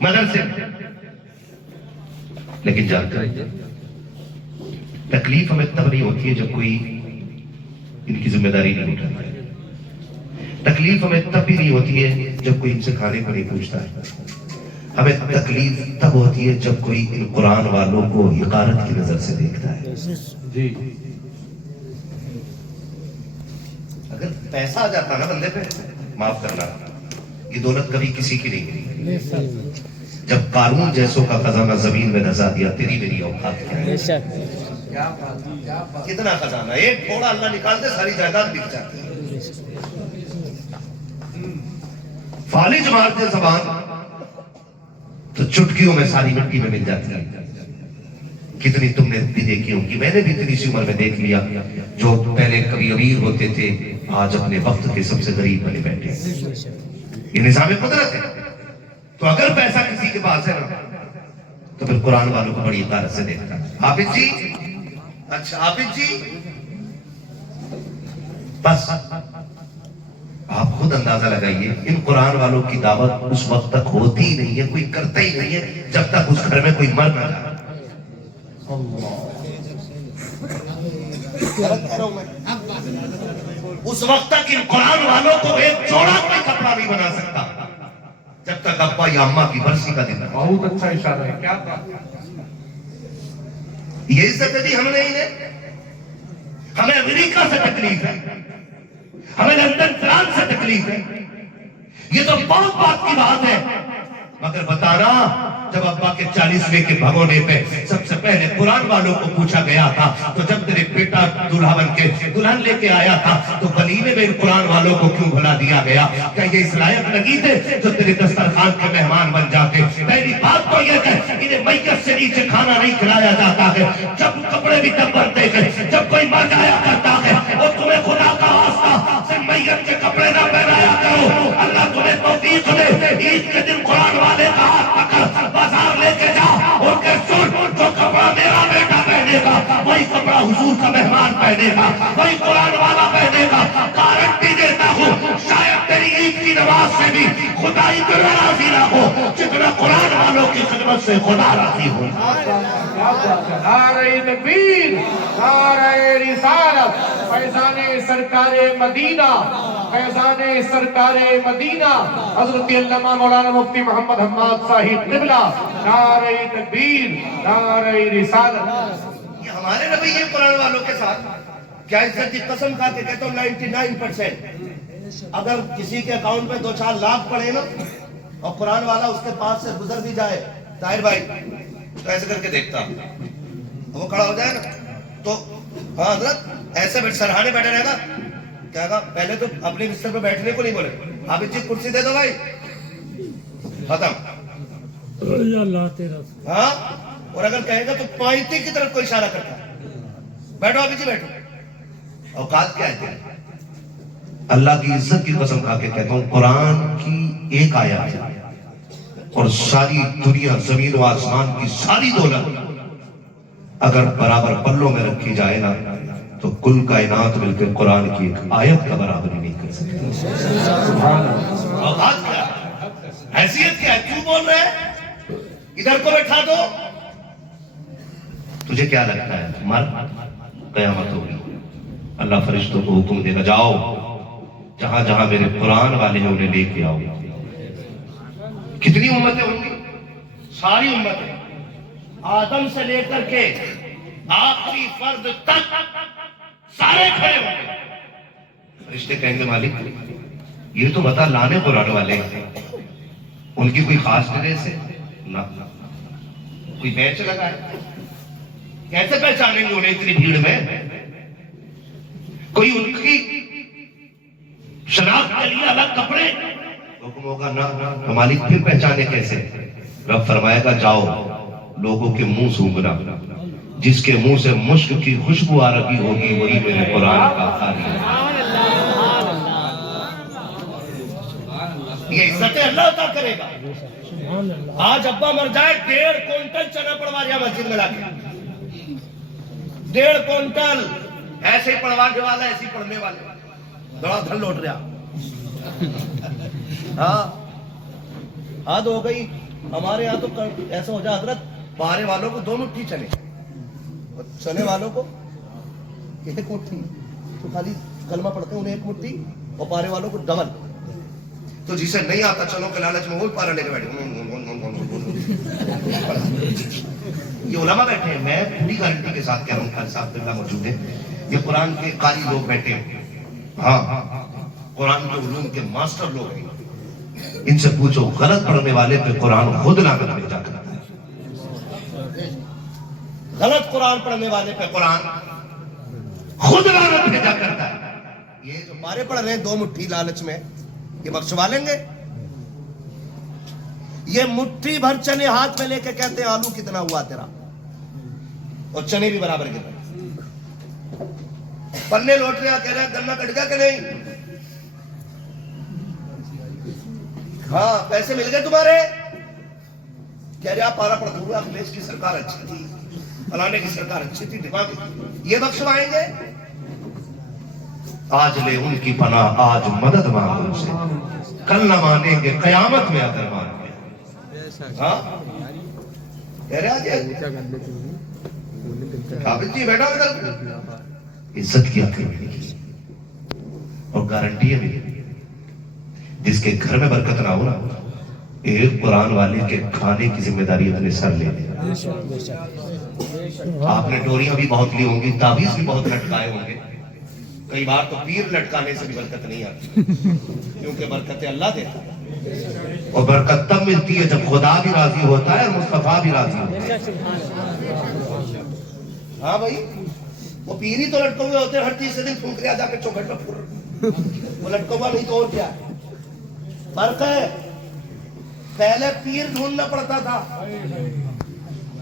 مدرسے. لیکن جانتے ہیں تکلیف ہمیں تب نہیں ہوتی ہے جب کوئی ان کی ذمہ داری نہیں اٹھاتا ہے. تکلیف ہمیں تب بھی نہیں ہوتی ہے جب کوئی ان سے کھانے کو نہیں پوچھتا ہے. ہمیں تکلیف تب ہوتی ہے جب کوئی ان قرآن والوں کو حقارت کی نظر سے دیکھتا ہے. جی اگر پیسہ آ جاتا نا بندے پہ, معاف کرنا, یہ دولت کبھی کسی کی نہیں ملی. جب قارون جیسوں کا خزانہ زمین میں دھسا دیا, تیری میری اوقات کیا ہے؟ کتنا خزانہ, ایک تھوڑا اللہ نکال دے ساری جائیداد بک جاتی ہے. فالج مار دے زبان تو چٹکیوں میں ساری مٹی میں مل جاتی ہے. کتنی تم نے بھی دیکھی ہوگی, میں نے بھی اتنی سی عمر میں دیکھ لیا, جو پہلے کبھی امیر ہوتے تھے آج اپنے وقت کے سب سے غریب بنے بیٹھے. یہ نظام قدرت ہے. تو اگر پیسہ کسی کے پاس ہے نا تو پھر قرآن والوں کو بڑی عقارت سے دیکھتا ہے. حافظ جی, اچھا حافظ جی, بس آپ خود اندازہ لگائیے ان قرآن والوں کی دعوت اس وقت تک ہوتی ہی نہیں ہے, کوئی کرتا ہی نہیں ہے جب تک اس گھر میں کوئی مر نہ جائے. اس وقت تک ان قرآن والوں کو ایک جوڑا کوئی کپڑا نہیں بنا سکتا جب تک ابا یا اماں کی برسی کا دن ہے. بہت اچھا اشارہ ہے. کیا بات, یہ عزت دی ہم نے انہیں. ہمیں امریکہ سے تکلیف ہے, ہمیں لندن فرانس سے تکلیف ہے. یہ تو بہت بات کی بات ہے, مگر بتانا جب ابا کے 40ویں کے بھگونے پہ سب سے پہلے قرآن والوں کو پوچھا گیا تھا, تو جب تیرے بیٹا دلہا بن کے دلہن لے کے آیا تھا تو ولیمے میں قرآن والوں کو کیوں بھلا دیا گیا؟ کیا یہ اس لائق نہیں تھے جو تیرے دسترخوان کے مہمان بن جاتے؟ پہلی بات تو یہ ہے انہیں میت سے نیچے کھانا نہیں کھلایا جاتا ہے. جب کپڑے بھی تب بنتے ہیں جب کوئی مر جایا کرتا ہے, اور تمہیں خدا کا واسطہ صرف میت کے کپڑے نہ پہنایا کرو. اللہ تمہیں توفیق دے, عید کے دن قرآن والے کا ہاتھ پکڑ بازار لے کے جا, ان کے سن جو کپڑا میرا بیٹا پہنے گا وہی کپڑا حضور کا مہمان پہنے گا, وہی قرآن والا پہنے گا. گارنٹی دیتا ہوں شاید تیری عید کی نماز سے بھی خدا اتنا راضی نہ ہو جتنا قرآن والوں کی خدمت سے خدا راضی ہو. نعرہ تکبیر, نعرہ رسالت, فیضان سرکار مدینہ، فیضان سرکار مدینہ حضرت علامہ مولانا مفتی محمد حماد صاحب قبلہ، نعرہ تکبیر، نعرہ رسالت۔ یہ ہمارے نبی یہ قرآن والوں کے ساتھ کیا عزت کی قسم کھا کے کہتا ہوں 99%، اگر کسی کے اکاؤنٹ میں 2-4 لاکھ پڑے نا اور قرآن والا اس کے پاس سے گزر بھی جائے طاہر بھائی تو ایسے کر کے دیکھتا، وہ کھڑا ہو جائے نا تو ہاں حضرت ایسے سرہانے بیٹھے رہے گا، کہے گا پہلے تو اپنے بستر پہ بیٹھنے کو نہیں بولے، آپ اس چیز کرسی دے دو بھائی، ختم۔ اللہ تیرا ہاں، اور اگر کہے گا تو پائنتی کی طرف کوئی اشارہ کرتا ہے، بیٹھو ابھی جی بیٹھو۔ اوقات کیا ہے؟ اللہ کی عزت کی قسم کھا کے کہتا ہوں، قرآن کی ایک آیت ہے اور ساری دنیا زمین و آسمان کی ساری دولت اگر برابر پلوں میں رکھی جائے نا تو کل کائنات مل کے قرآن کی ایک آیت کا برابری نہیں کر سکتی۔ اوقات کیا ہے؟ حیثیت کیا ہے؟ کیوں بول رہے ہیں؟ ادھر کو بیٹھا دو۔ تجھے کیا لگتا ہے مر قیامت ہوگی، اللہ فرشتوں کو حکم دے گا جاؤ جہاں جہاں میرے قرآن والے ہیں انہیں لے کے آؤ۔ کتنی امتیں ہوں گی؟ ساری امتیں، آدم سے لے کر کے آخری فرد تک سارے کھڑے ہوں گے۔ فرشتے کہیں گے مالک یہ تو بتا لانے قرآن والے ہیں، ان کی کوئی خاص ڈریس ہے نہ کوئی بیچ لگا ہے، کیسے پہچانیں گے انہیں اتنی بھیڑ میں؟ کوئی ان کی شناخت کے لیے الگ کپڑے؟ حکم ہوگا نہ مالک پھر پہچانے کیسے؟ رب فرمائے گا جاؤ لوگوں کے منہ سونگنا، جس کے منہ سے مشک کی خوشبو آ رہی ہوگی وہی میرے قرآن کا قاری ہے۔ یہ عزت اللہ عطا کرے گا۔ آج ابا مر جائے 1.5 کوئنٹل چنا پڑوا لیا مسجد میں لا کے، 1.5 کوئنٹل، ایسے ہی پڑھوانے والا ایسے ہی پڑھنے والے، بڑا دھن لوٹ رہا۔ ہاں حد ہو گئی ہمارے یہاں تو ایسا ہو جائے حضرت، پارے والوں کو 2 مٹھی چنے اور چنے والوں کو 1 مٹھی، تو خالی کلمہ پڑھتے ہیں انہیں 1 مٹھی اور پارے والوں کو ڈبل۔ تو جسے نہیں آتا چلو کے لالچ میں وہ پارا لے کے بیٹھے، یہ علماء بیٹھے ہیں، میں پوری گارنٹی کے ساتھ کہہ رہا ہوں، خالد صاحب بلّہ موجود ہیں، یہ قرآن کے قاری لوگ بیٹھے ہیں، ہاں قرآن کے علوم کے ماسٹر لوگ ہیں، ان سے پوچھو غلط پڑھنے والے پہ قرآن خود لعنت بھیجا کرتا ہے۔ غلط قرآن پڑھنے والے پہ قرآن خود لعنت بھیجا کرتا ہے۔ یہ جو مارے پڑھ رہے ہیں 2 مٹھی لالچ میں، یہ بخشوا لیں گے؟ یہ مٹھی بھر چنے ہاتھ میں لے کے کہتے ہیں آلو کتنا ہوا تیرا، اور چنے بھی برابر گر رہے، پنے لوٹ رہے ہیں، کہہ رہے ہیں گنا کٹ گیا کہ نہیں؟ ہاں پیسے مل گئے تمہارے، کہہ رہے آپ پارا پڑھ دوں، اکھلیش کی سرکار اچھی تھی، فلانے کی سرکار اچھی تھی، یہ بخشوائیں گے؟ آج لے ان کی پناہ، آج مدد مانگو ان سے، کل نہ مانیں گے قیامت میں اگر مان گے۔ ہاں کہہ رہے آج حافظ جی بیٹھا ادھر، عزت کی آنکھیں ملی اور گارنٹی ہے بھی، جس کے گھر میں برکت نہ ہو نا، ایک قرآن والے کے کھانے کی ذمہ داری اپنے سر لے لے۔ آپ نے ڈوریاں بھی بہت لی ہوں گی، تعویذ بھی بہت لٹکائے ہوں گے، کئی بار تو پیر لٹکانے سے بھی برکت نہیں آتی، کیونکہ برکت اللہ دیتا ہے، اور برکت تب ملتی ہے جب خدا بھی راضی ہوتا ہے اور مصطفیٰ بھی راضی ہوتا ہے۔ ہاں بھائی وہ پیر ہی تو لٹکے ہوئے ہوتے ہیں، ہر تیسرے دن پھونک رہا جا کے چوکھٹ پہ پھر وہ لٹکا ہوا نہیں تو اور کیا ہے؟ فرق ہے، پہلے پیر ڈھونڈنا پڑتا تھا،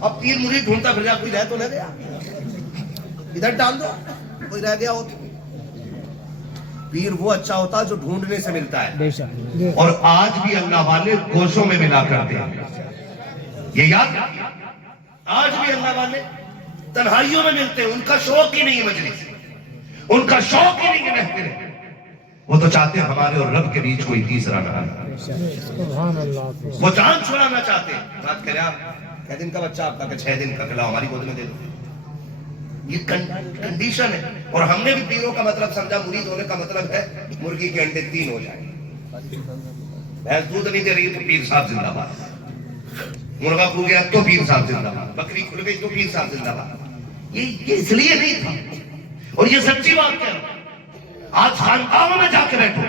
اب پیر مرید ڈھونڈتا پھر جا، کوئی رہ تو نہ گیا، ادھر ڈال دو کوئی رہ گیا ہو۔ پیر وہ اچھا ہوتا جو ڈھونڈنے سے ملتا ہے، اور آج بھی اللہ والے گوشوں میں ملا کرتے ہیں، یہ یاد رکھیے، آج بھی اللہ والے تنہائیوں میں ملتے ہیں، ان کا شوق ہی نہیں ہے مجلس، ان کا شوق ہی نہیں ہے محفل، وہ تو چاہتے ہیں ہمارے اور رب کے بیچ کوئی تیسرا نہ آئے۔ وہ جان چھڑانا چاہتے ہیں، بات کرے آپ 6 دن کا بچہ آپ کا کہ 6 دن کا کھلاؤ ہماری گود میں دے دو، یہ کنڈیشن ہے. اور ہم نے بھی پیروں کا مطلب سمجھا مرید ہونے کا مطلب ہے مرغی کے انڈے 3 ہو جائیں. بھینس دودھ نہیں دے رہی تو پیر صاحب زندہ باد, مرغا کھل گیا تو پیر صاحب زندہ باد, بکری کھل گئی تو پیر صاحب زندہ باد. یہ اس لیے نہیں تھا, اور یہ سچی بات کہہ رہا ہوں. آج خانقاہوں میں جا کے بیٹھو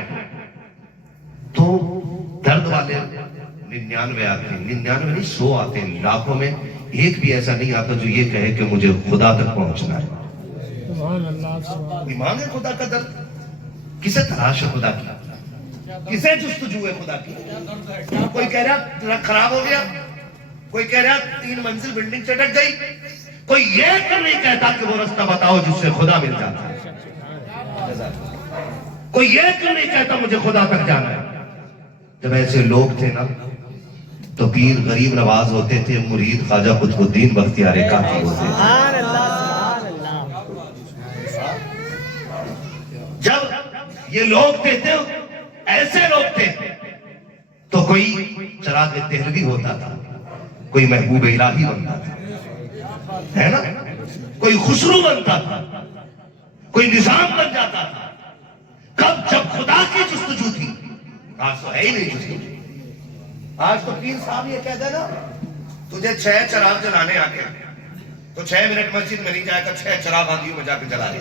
تو درد والے 99 آتے ہیں, 99 نہیں 100 آتے ہیں, لاکھوں میں ایک بھی ایسا نہیں آتا جو یہ کہے کہ مجھے خدا تک پہنچنا ہے. سبحان اللہ, سبحان ایمان ہے خدا کا درد. کسے تلاش ہے خدا کی, کسے جستجو ہے خدا کی. کوئی کہہ رہا ٹرک خراب ہو گیا, کوئی کہہ رہا 3 منزل بلڈنگ چٹک گئی, کوئی یہ کر نہیں کہتا کہ وہ رستہ بتاؤ جس سے خدا مل جاتا ہے. کوئی یہ کیوں نہیں کہتا مجھے خدا تک جانا ہے. جب ایسے لوگ تھے نا تو پیر غریب نواز ہوتے تھے, مرید خواجہ قطب الدین بختیار کاکی ہوتے تھے. سبحان اللہ, جب یہ لوگ تھے ایسے لوگ تھے تو کوئی چراغ دہلوی ہوتا تھا, کوئی محبوب الہی بنتا تھا, ہے نا, کوئی خسرو بنتا تھا, کوئی نظام بن جاتا تھا. کب جب خدا کی جستجو تھی. آج تو ہے ہی نہیں جستجو. آج تو پیر صاحب یہ کہہ دے نا تجھے 6 چراغ جلانے آ گیا تو 6 منٹ مسجد میں نہیں جائے گا, 6 چراغ آندھیوں میں جا کے جلا رہا,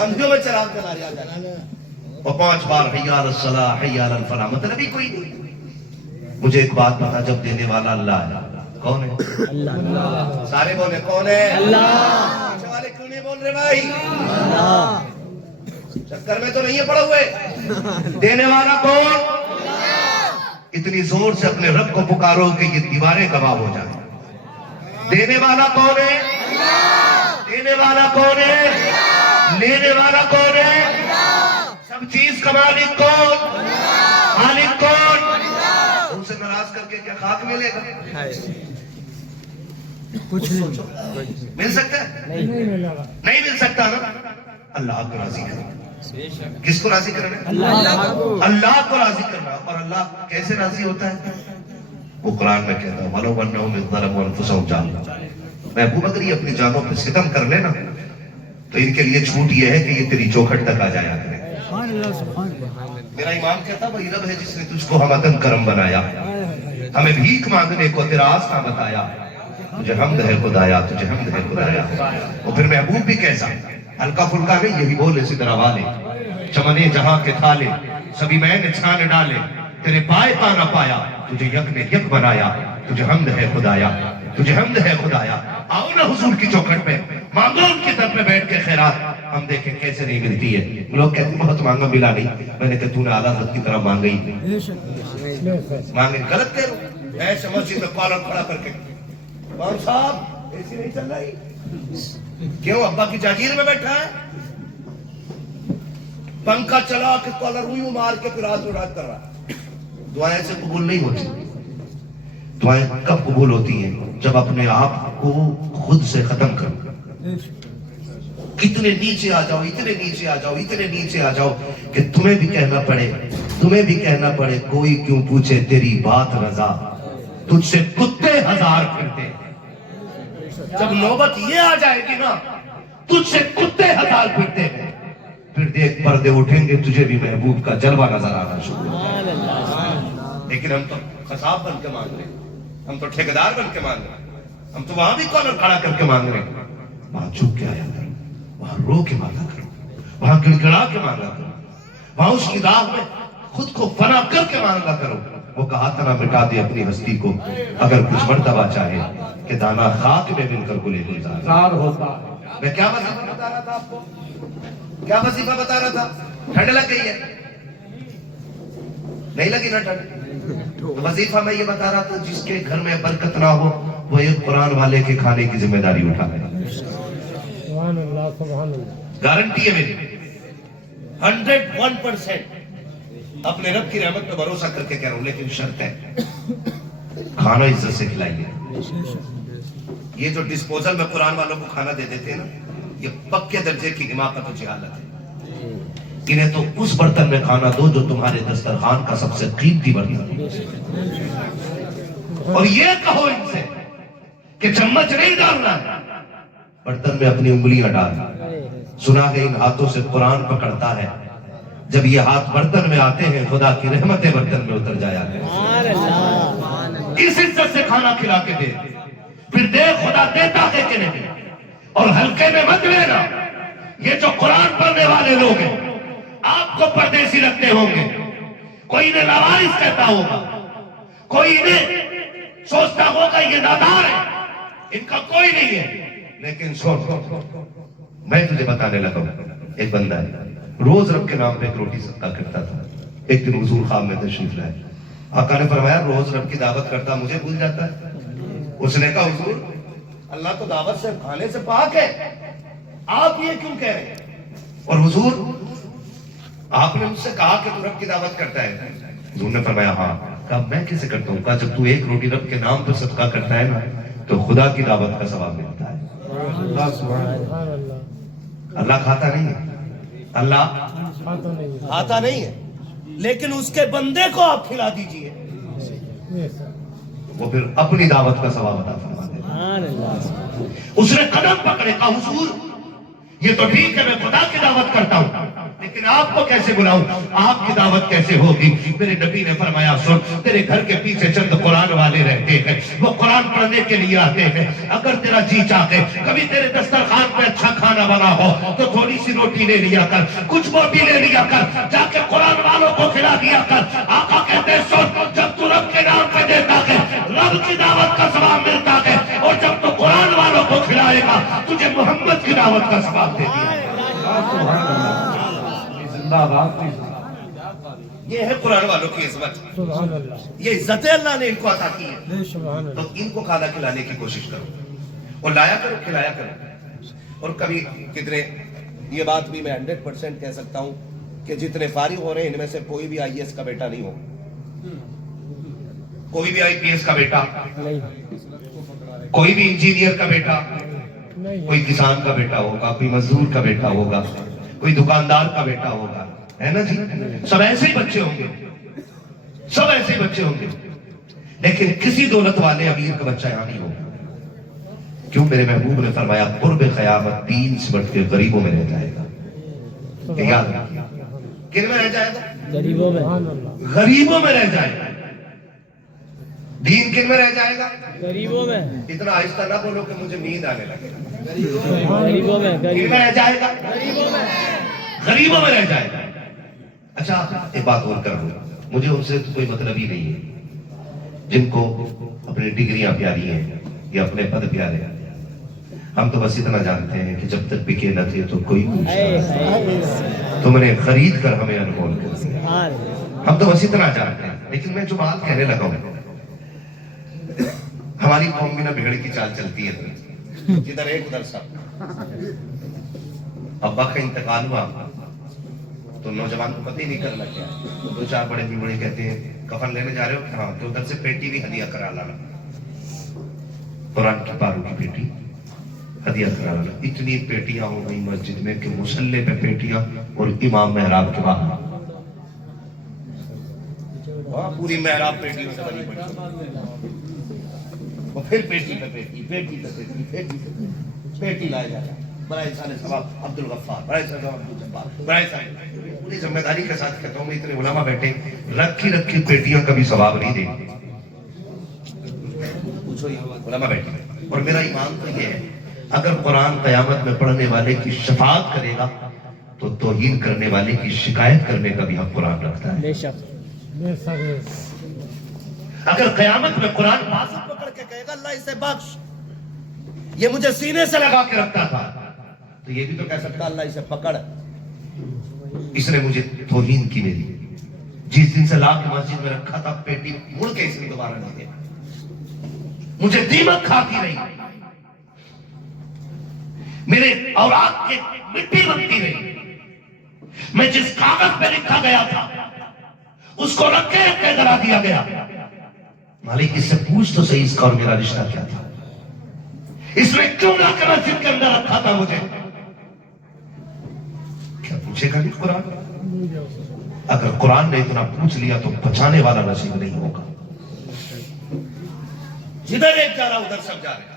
آندھیوں میں چراغ جلا رہا, اور 5 بار حی علی الصلاۃ حی علی الفلاح. مطلب ہی کوئی نہیں. مجھے ایک بات بتا, جب دینے والا اللہ ہے, کون ہے؟ اللہ. سارے بولے کون ہے؟ اللہ. پیچھے والے کیوں نہیں بول رہے بھائی؟ اللہ. چکر میں تو نہیں ہے پڑے ہوئے. دینے والا کون؟ اتنی زور سے اپنے رب کو پکارو کہ یہ دیواریں گواہ ہو جائیں. دینے والا کون ہے؟ دینے والا کون ہے؟ لینے والا کون ہے؟ سب چیز کا مالک کون؟ مالک کون؟ ان سے ناراض کر کے کیا خاک ملے گا؟ کچھ نہیں مل سکتا ہے؟ نہیں ملا. نہیں مل سکتا نا. اللہ کو راضی کرنا. کس کو راضی کرنا؟ اللہ کو راضی کرنا. اور اللہ کیسے راضی ہوتا ہے؟ وہ قرآن میں کہتا ہے وَلَوْ أَنَّهُمْ إِذْ ظَلَمُوا أَنفُسَهُمْ جَعَلْنَا. محبوب اگر یہ اپنی جانوں پہ ستم کر لے نا تو ان کے لیے چھوٹ یہ ہے کہ یہ تیری چوکھٹ تک آ جایا کرے. میرا امام کہتا وہی رب ہے جس نے تجھ کو ہمتن کرم بنایا, ہمیں بھیک مانگنے کو تیرا آسنا بتایا. تجھے حمد ہے خدایا, تجھے حمد ہے خدایا. اور پھر محبوب بھی کیسا, ہلکا پھلکا نہیں, یہی بولے سدرا والے چمنے جہاں کے تھالے سبھی میں نے چھان ڈالے, تیرے پائے پا نہ پایا, تجھے یک نے یک بنایا. تجھے حمد ہے خدایا, تجھے حمد ہے خدایا. آؤ نا حضور کی چوکھٹ پہ, مانگو ان کی طرف میں بیٹھ کے خیرات. ہم دیکھیں کیسے نہیں ملتی ہے. لوگ کہتے ہیں بہت مانگا ملا نہیں. میں نے کہا تو نے اعلیٰ حضرت کی طرح مانگی مانگے. غلط کہہ رہا ایسے مسجد میں کالر کھڑا کر کے امام صاحب ایسی نہیں چل رہی, کیوں ابا کی جاگیر میں بیٹھا ہے؟ پنکھا چلا کے کالر روئی مار کے پھر ہاتھ اڑا کر رہا. دعائیں ایسے قبول نہیں ہوتی. دعائیں کب قبول ہوتی ہیں؟ جب اپنے آپ کو خود سے ختم کرو. کتنے نیچے آ جاؤ, اتنے نیچے آ جاؤ, اتنے نیچے آ جاؤ کہ تمہیں بھی کہنا پڑے, تمہیں بھی کہنا پڑے کوئی کیوں پوچھے تیری بات رضا, تجھ سے کتے ہزار پھرتے. جب نوبت یہ آ جائے گی نا تجھ سے کتے ہزار پھرتے ہیں, پھر دیکھ پردے اٹھیں گے, تجھے بھی محبوب کا جلوہ نظر آنا شروع ہو. لیکن ہم تو قصاب بن کے مانگ رہے ہیں, ہم تو ٹھیکیدار بن کے مانگ رہے ہیں, ہم تو وہاں بھی کالر کھڑا کر کے مانگ رہے ہیں. وہاں جھک کے آیا کرو, وہاں رو کے مانگا کرو, وہاں گڑگڑا کے مانگا کرو, وہاں اس کی راہ میں خود کو فنا کر کے مانگا کرو. وہ کہا تھا نہ مٹا دے اپنی ہستی کو اگر کچھ مرتبہ چاہے کہ دانا خاک میں مل کر گلے گلزار ہوتا. میں کیا وظیفہ بتا رہا تھا آپ کو, کیا وظیفہ بتا رہا تھا؟ ٹھنڈ لگ گئی ہے, نہیں لگی نا ٹھنڈ؟ وظیفہ میں یہ بتا رہا تھا جس کے گھر میں برکت نہ ہو وہ ایک قرآن والے کے کھانے کی ذمہ داری اٹھا لے. سبحان اللہ, سبحان اللہ. گارنٹی ہے میری 101%. اپنے رب کی رحمت پہ بھروسہ کر کے کہہ رہا ہوں, لیکن شرط ہے کھانا عزت سے کھلائیے. یہ جو ڈسپوزل میں قرآن والوں کو کھانا دے دیتے ہیں نا, یہ پکے درجے کی حماقت و جہالت ہے. انہیں تو اس برتن میں کھانا دو جو تمہارے دسترخوان کا سب سے قیمتی برتن ہے. اور یہ کہو ان سے کہ چمچ نہیں ڈالنا، برتن میں اپنی انگلیاں ڈال. سنا ہے ان ہاتھوں سے قرآن پکڑتا ہے، جب یہ ہاتھ برتن میں آتے ہیں خدا کی رحمتیں برتن میں اتر جایا کریں. اس عزت سے کھانا کھلا کے دے، پھر دے خدا دیتا ہے کہ نہیں. اور ہلکے میں مت لینا. یہ جو قرآن پڑھنے والے لوگ ہیں آپ کو پردیسی لگتے ہوں گے، کوئی انہیں لاوارث کہتا ہوگا، کوئی انہیں سوچتا ہوگا یہ نادار ہے، ان کا کوئی نہیں ہے. لیکن سن، میں تجھے بتانے لگا ہوں. ایک بندہ ہے روز رب کے نام پہ ایک روٹی صدقہ کرتا تھا. ایک دن حضور خواب میں تشریف لائے. آقا نے فرمایا روز رب کی دعوت کرتا مجھے بھول جاتا ہے. اس نے کہا حضور اللہ تو دعوت سے کھانے سے پاک ہے، آپ یہ کیوں کہہ رہے ہیں؟ اور حضور آپ نے مجھ سے کہا کہ تو رب کی دعوت کرتا ہے. حضور نے فرمایا ہاں. کہا میں کیسے کرتا ہوں؟ کہا جب تو ایک روٹی رب کے نام پر صدقہ کرتا ہے نا تو خدا کی دعوت کا ثواب ملتا ہے. اللہ کھاتا نہیں ہے، اللہ کھاتا نہیں ہے، لیکن اس کے بندے کو آپ کھلا دیجئے وہ پھر اپنی دعوت کا ثواب عطا فرما دے. اس نے قدم پکڑے. کہا حضور یہ تو ٹھیک ہے میں خدا کی دعوت کرتا ہوں، لیکن آپ کو کیسے بلاؤں؟ آپ کی دعوت کیسے ہوگی؟ میرے نبی نے فرمایا سن، تیرے گھر کے پیچھے چند قرآن والے رہتے ہیں، وہ قرآن پڑھنے کے لیے آتے ہیں. اگر تیرا جی چاہے کبھی تیرے دسترخوان پہ اچھا کھانا بنا ہو تو تھوڑی سی روٹی لے لیا کر، کچھ موٹی لے لیا کر، جا کے قرآن والوں کو کھلا دیا کر. آقا کہتے ہیں سن، جب تو رب کے نام پہ دیتا ہے رب کی دعوت کا ثواب ملتا ہے، اور جب تو قرآن والوں کو کھلائے گا تجھے محمد کی دعوت کا ثواب دے دیا. یہ ہے قرآن والوں کی عظمت، یہ عزت اللہ نے ان کو عطا کی ہے. تو ان کو کھانا کھلانے کی کوشش کرو اور لایا کرو، کھلایا کرو. اور کبھی کتنے، یہ بات بھی میں 100% کہہ سکتا ہوں کہ جتنے فارغ ہو رہے ہیں ان میں سے کوئی بھی IAS کا بیٹا نہیں ہو، کوئی بھی IPS کا بیٹا، کوئی بھی انجینئر کا بیٹا، کوئی کسان کا بیٹا ہوگا، کوئی مزدور کا بیٹا ہوگا، کوئی دکاندار کا بیٹا ہوگا، ہے نا جی؟ سب ایسے ہی بچے ہوں گے، سب ایسے ہی بچے ہوں گے. لیکن کسی دولت والے امیر کا بچہ یہاں نہیں ہوگا. کیوں؟ میرے محبوب نے فرمایا قرب قیامت دین سے بڑھ کے غریبوں میں رہ جائے گا. یاد رکھیے کن میں رہ جائے گا؟ غریبوں میں. غریبوں میں رہ جائے گا. دین کن میں رہ جائے گا؟ غریبوں میں. اتنا آہستہ نہ بولو کہ مجھے نیند آنے لگے. غریبوں میں. کن میں رہ جائے گا؟ غریبوں میں. غریبوں میں رہ جائے گا. اچھا ایک بات اور کر دوں، مجھے ان سے کوئی مطلب ہی نہیں ہے جن کو اپنی ڈگریاں پیاری ہیں یا اپنے پد پیارے ہیں. ہم تو بس اتنا جانتے ہیں کہ جب تک بکے نہ تھے تو کوئی پوچھتا، تم نے خرید کر ہمیں انمول کر دیا. ہم تو بس اتنا جانتے ہیں. لیکن میں جو بات کہنے لگا ہوں، ہماری قوم میں نہ بگڑ کی چال چلتی ہے، جدھر ایک ادھر سب. ابا کا انتقال ہوا تو نوجوان کو پتہ ہی نہیں کرنا کیا. دو چار بڑے بھی بڑے کہتے ہیں کفن لینے جا رہے ہو؟ ہاں. تو ادھر سے پیٹی بھی ہدیہ کرا لانا، قرآن کی پاروں کی پیٹی ہدیہ کرا لانا. اتنی پیٹیاں ہو گئی مسجد میں کہ مصلے پہ پیٹیاں اور امام محراب کے باہر پوری محراب پیٹیوں سے بھری پڑی. وہ پھر پیٹی پہ پیٹی، پیٹی پہ پیٹی، پیٹی پہ پیٹی، پیٹی لائے جا رہا ہے. برائے سال صاحب عبد الغفار، برائے سال عبد الجبار، برائے سال. پوری ذمہ داری کے ساتھ کہتا ہوں میں، اتنے علماء بیٹھے رکھی پیٹیاں کبھی ثواب نہیں دیں گے. پوچھو یہ علماء بیٹھے. اور میرا ایمان تو یہ ہے اگر قرآن قیامت میں پڑھنے والے کی شفاعت کرے گا تو توہین کرنے والے کی شکایت کرنے کا بھی حق قرآن رکھتا ہے. اگر قیامت میں قرآن بازو پکڑ کے کہے گا اللہ اسے بخش، یہ مجھے سینے سے لگا کے رکھتا تھا، تو یہ بھی تو کہہ سکتا اللہ اسے پکڑ، اس نے مجھے توہین کی میری. جس دن سے لا کے مسجد میں رکھا تھا پیٹی مڑ کے اس نے دوبارہ نہیں دیا. مجھے دیمک کھاتی رہی، میرے اولاد کے مٹی بنتی رہی. میں جس کاغذ پہ لکھا گیا تھا اس کو رکھے رکھے کرا دیا گیا. مالک اس سے پوچھ تو صحیح اس کا اور میرا رشتہ کیا تھا؟ اس نے کیوں لا کے مسجد کے اندر رکھا تھا مجھے؟ کیا پوچھے گا نہیں قرآن؟ اگر قرآن نے اتنا پوچھ لیا تو بچانے والا نصیب نہیں ہوگا. جدھر ایک جا رہا ادھر سب جا رہے.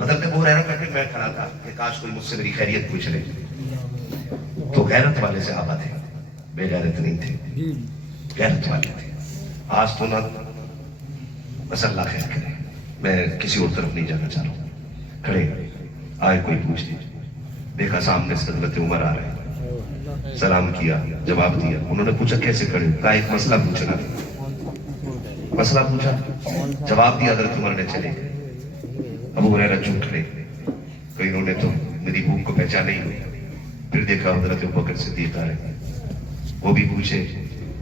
حضرت ابو ہریرہ کہتے ہیں میں کھڑا تھا کہ کاش کوئی مجھ سے میری خیریت پوچھ لے. تو غیرت والے صحابہ تھے, بے غیرت نہیں تھے, غیرت والے تھے. آج تو نہ بس اللہ خیر کرے, میں کسی اور طرف نہیں جانا چاہ رہا ہوں. کھڑے آئے, کوئی پوچھ لیجیے. دیکھا سامنے سے حضرت عمر آ رہے ہیں, سلام کیا, جواب دیا. انہوں نے پوچھا کیسے کھڑے, کہا ایک مسئلہ پوچھنا. مسئلہ پوچھا, جواب دیا, حضرت عمر نے چلے گئے. ابو ہریرہ چپ کھڑے, کہ انہوں نے تو میری بھوک کو پہچانا ہی نہیں. پھر دیکھا حضرت ابوبکر صدیق آ رہے, وہ بھی پوچھے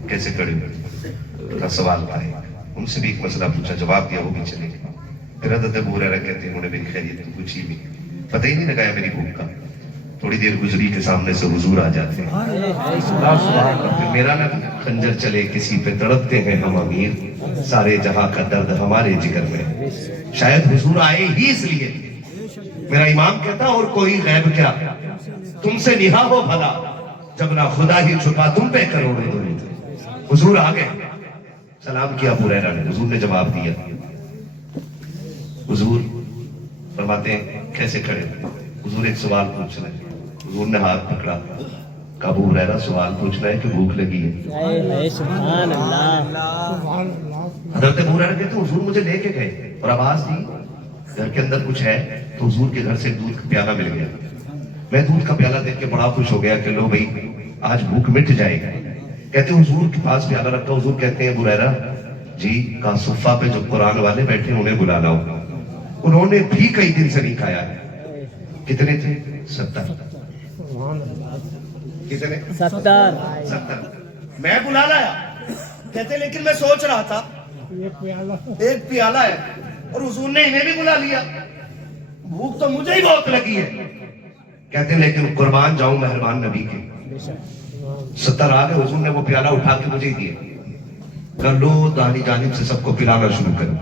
کیسے کھڑے ہوئے, سوال پائے. ان سے بھی ایک مسئلہ پوچھا, جواب دیا, وہ بھی چلے گئے. پھر حضرت ابو ہریرہ کہتے ہیں انہوں نے میری خیریت تو پوچھی بھی, پتہ ہی نہیں لگایا میری بھوک کا. تھوڑی دیر گزری کے سامنے سے حضور آ جاتے ہیں. پھر میرا نہ خنجر چلے کسی پہ تڑپتے ہیں ہم امیر, سارے جہاں کا درد ہمارے جگر میں. شاید حضور آئے ہی اس لیے. میرا امام کہتا اور کوئی غیب کیا, تم سے نہا ہو بھلا, جب نہ خدا ہی چھپا تم پہ کروڑے درود. حضور آ گئے, سلام کیا ابو ہریرہ نے, حضور نے جواب دیا. حضور فرماتے ہیں کیسے کھڑے, حضور ایک سوال پوچھ رہے ہیں. حضور نے ہاتھ پکڑا, کہا ابو ہریرہ سوال پوچھنا ہے کہ بھوک لگی ہے. سبحان اللہ. حضرت ابو ہریرہ کہتے ہیں حضور مجھے لے کے گئے اور آواز دی گھر کے اندر کچھ ہے. تو حضور کے گھر سے دودھ کا پیالہ مل گیا. میں دودھ کا پیالہ دیکھ کے بڑا خوش ہو گیا کہ لو بھائی آج بھوک مٹ جائے گی. کہتے ہیں حضور کے پاس پیالہ رکھا. حضور کہتے ہیں ابو ہریرہ جی, کہا صفہ پہ جو قرآن والے بیٹھے انہیں بلا لاؤ. انہوں نے بھی کئی دن سے نہیں کھایا. کتنے تھے, 70. کتنے, 70. میں بلا لایا. کہتے لیکن میں سوچ رہا تھا ایک پیالہ ہے اور حضور نے انہیں بھی بلا لیا, بھوک تو مجھے ہی بہت لگی ہے. کہتے لیکن قربان جاؤں مہربان نبی کے, 70 آ گئے. حضور نے وہ پیالہ اٹھا کے مجھے ہی دیا, کر لو دانی جانب سے سب کو پلانا شروع کرو.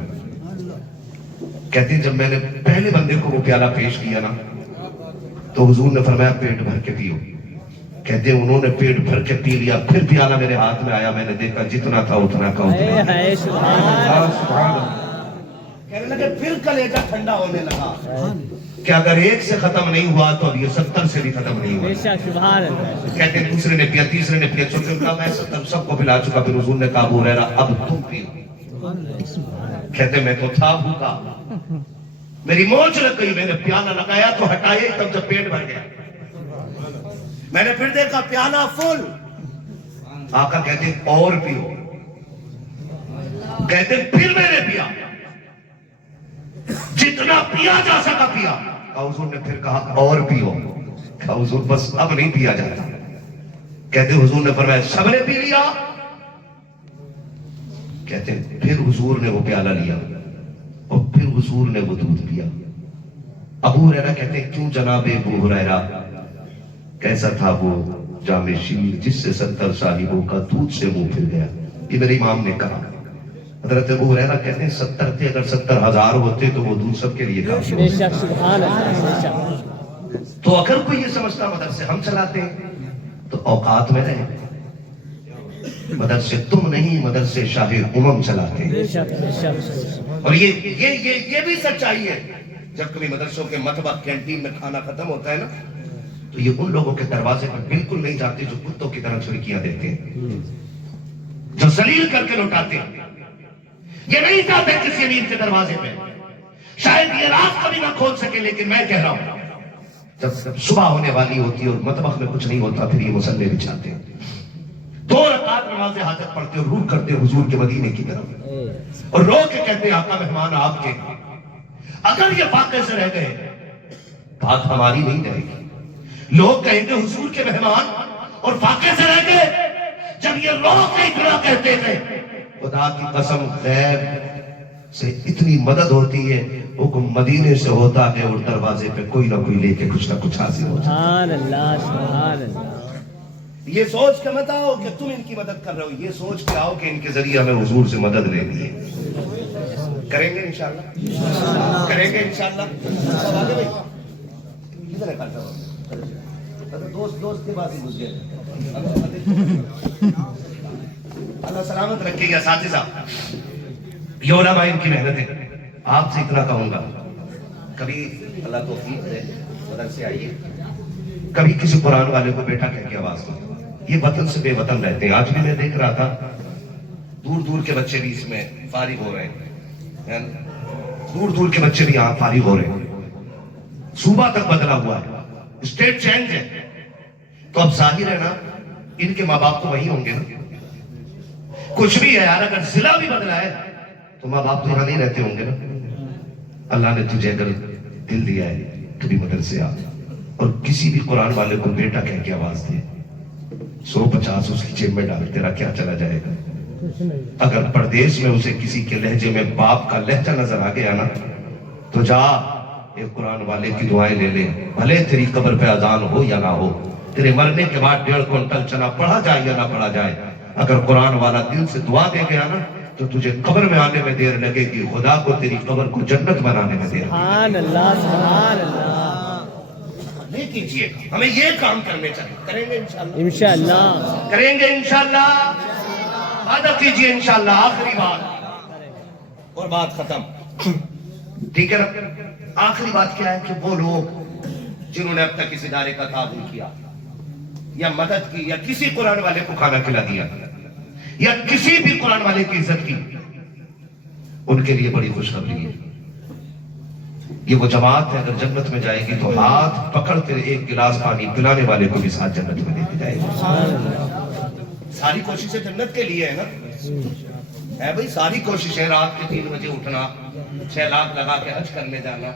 کہتے ہیں جب میں نے پہلے بندے کو وہ پیالہ پیش کیا نا, تو حضور نے فرمایا پیٹ بھر کے پیو. کہتے ہیں انہوں نے پیٹ بھر کے پی لیا. پھر پیالہ میرے ہاتھ میں آیا, میں نے دیکھا جتنا تھا اتنا کا کہنے لگے. پھر کلیجہ ٹھنڈا ہونے لگا کہ اگر ایک سے ختم نہیں ہوا تو اب یہ 70 سے بھی ختم نہیں ہوا. کہتے ہیں دوسرے نے پیا, تیسرے نے پیا, چوتھے کہا میں 70 سب کو پلا چکا. پھر حضور نے کہا ابو ہریرہ اب تم پیو. کہتے میں تو تھا بھوکا, میری موچ لگ گئی, میں نے پیالہ لگایا تو ہٹایا تب جب پیٹ بھر گیا. میں نے پھر دیکھا پیالہ فل. آقا کہتے ہیں اور پیو. کہتے ہیں پھر میں نے پیا, جتنا پیا جا سکا پیا. حضور نے پھر کہا اور پیو. کہا حضور بس اب نہیں پیا جاتا. کہتے ہیں حضور نے فرمایا سب نے پی لیا. کہتے ہیں پھر حضور نے وہ پیالہ لیا اور پھر حضور نے وہ دودھ پیا. ابو ہریرہ کہتے ہیں کیوں جناب ابو ہریرہ, کیسا تھا وہ جام شیر جس سے 70 صاحبوں کا دودھ سے منہ پھر گیا. یہ میرے امام نے کہا. حضرت ابو ہریرہ کہتے ہیں 70 تھے, اگر 70,000 ہوتے تو وہ دودھ سب کے لیے کافی ہوتا. تو اگر کوئی یہ سمجھتا مدرسے ہم چلاتے ہیں تو اوقات میں رہے. مدرسے تم نہیں, مدرسے شاہ امم چلاتے ہیں. اور یہ بھی سچائی ہے. جب کبھی مدرسوں کے مطبخ کینٹین میں کھانا ختم ہوتا ہے نا, تو یہ ان لوگوں کے دروازے پر بالکل نہیں جاتے جو کتوں کی طرح چھڑکیاں دیتے ہیں, جو ذلیل کر کے لوٹاتے ہیں. یہ نہیں جاتے کسی امیر کے دروازے پہ. شاید یہ رات کبھی نہ کھول سکے, لیکن میں کہہ رہا ہوں جب صبح ہونے والی ہوتی ہے اور مطبخ میں کچھ نہیں ہوتا, پھر یہ مصلے بچھاتے ہیں, 2 رکعت نماز حاجت پڑھتے اور روح کرتے حضور کے مدینے کی طرف, اور رو کے کہتے ہیں آقا مہمان آپ کے. اگر یہ واقعے سے رہ گئے بات ہماری نہیں رہے گی. لوگ کہیں گے حضور کے مہمان اور واقعے سے رہ گئے. جب یہ لوگ اتنا کہتے تھے, خدا کی قسم غیب سے اتنی مدد ہوتی ہے, حکم مدینے سے ہوتا ہے اور دروازے پہ کوئی نہ کوئی لے کے کچھ نہ کچھ حاصل ہوتا ہے. سبحان اللہ, سبحان اللہ. یہ سوچ کے مت آؤ کہ تم ان کی مدد کر رہے ہو, یہ سوچ کے آؤ کہ ان کے ذریعے ہمیں حضور سے مدد لینی ہے. کریں گے انشاءاللہ, کریں گے انشاءاللہ. کدھر ہے کھاتا ہو دوست کے بعد ہی گھس گئے. اللہ سلامت رکھے گا. ساتھی صاحب, یہ علماء ان کی محنت ہے. آپ سے اتنا کہوں گا کبھی اللہ توفیق دے بدن سے آئیے، کبھی کسی قرآن والے کو بیٹا کہہ کے آواز دو. یہ وطن سے بے وطن رہتے ہیں. آج بھی میں دیکھ رہا تھا دور دور کے بچے بھی اس میں فارغ ہو رہے ہیں، دور دور کے بچے بھی یہاں فارغ ہو رہے ہیں. صوبہ تک بدلا ہوا ہے، اسٹیٹ چینج ہے. تو اب ظاہر ہے نا ان کے ماں باپ تو وہی ہوں گے نا. کچھ بھی ہے یار، اگر ضلع بھی بدلا ہے تو ماں باپ تو یہاں نہیں رہتے ہوں گے نا. اللہ نے تجھے اگر دل دیا ہے کبھی مدرسے آ اور کسی بھی قرآن والے کو بیٹا کہہ کے آواز دے، 150 اس کی جیب میں ڈال، تیرا کیا چلا جائے گا؟ کچھ نہیں. اگر پردیس میں اسے کسی کے لہجے میں باپ کا لہجہ نظر آ گیا نا تو جا ایک قرآن والے کی دعائیں لے لے. بھلے تیری قبر پہ اذان ہو یا نہ ہو، تیرے مرنے کے بعد 1.5 کنٹل چنا پڑھا جائے یا نہ پڑھا جائے، اگر قرآن والا دل سے دعا دے گیا نا تو تجھے قبر میں آنے میں دیر لگے گی، خدا کو تیری قبر کو جنت بنانے میں دیر لگے گی. سبحان اللہ سبحان اللہ. نہیں کیجیے گا، ہمیں یہ کام کرنے چاہیے. کریں گے انشاءاللہ، انشاءاللہ کریں گے انشاءاللہ. وعدہ کیجیے انشاءاللہ. آخری بات اور بات ختم، ٹھیک ہے نا؟ آخری بات کیا ہے کہ وہ لوگ جنہوں نے اب تک اس ادارے کا تعاون کیا یا مدد کی یا کسی قرآن والے کو کھانا کھلا دیا یا کسی بھی قرآن والے کی عزت کی، ان کے لیے بڑی خوشخبری ہے. یہ وہ جماعت ہے اگر جنت میں جائے گی تو ہاتھ پکڑ کے ایک گلاس پانی پلانے والے کو بھی ساتھ جنت میں لے کے جائے گی. ساری کوششیں جنت کے لیے ہے نا، ہے بھائی. ساری کوششیں رات کے 3 بجے اٹھنا، 6 لاکھ لگا کے حج کرنے جانا،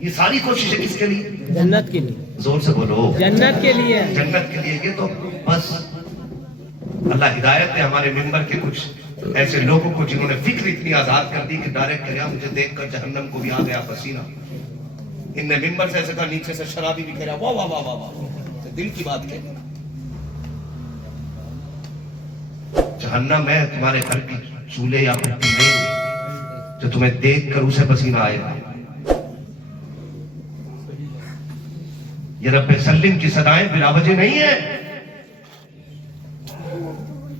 یہ ساری کوششیں کس کے لیے؟ جنت کے لیے. زور سے بولو. جنت کے لیے. جنت کے لیے. یہ تو بس اللہ ہدایت ہے ہمارے ممبر کے کچھ ایسے لوگوں کو جنہوں نے فکر اتنی آزاد کر دی کہ ڈائریکٹ کہا مجھے دیکھ کر جہنم کو بھی آ گیا پسینہ. ان نے ممبر سے ایسے کہا، نیچے سے شرابی بھی کہہ رہا واہ واہ واہ واہ واہ. دل کی بات کہہ جہنم ہے تمہارے گھر کی چولہے یا مٹی نہیں جو تمہیں دیکھ کر اسے پسینہ آئے گا. یہ رب سلم کی صدائیں بلا وجہ نہیں ہے.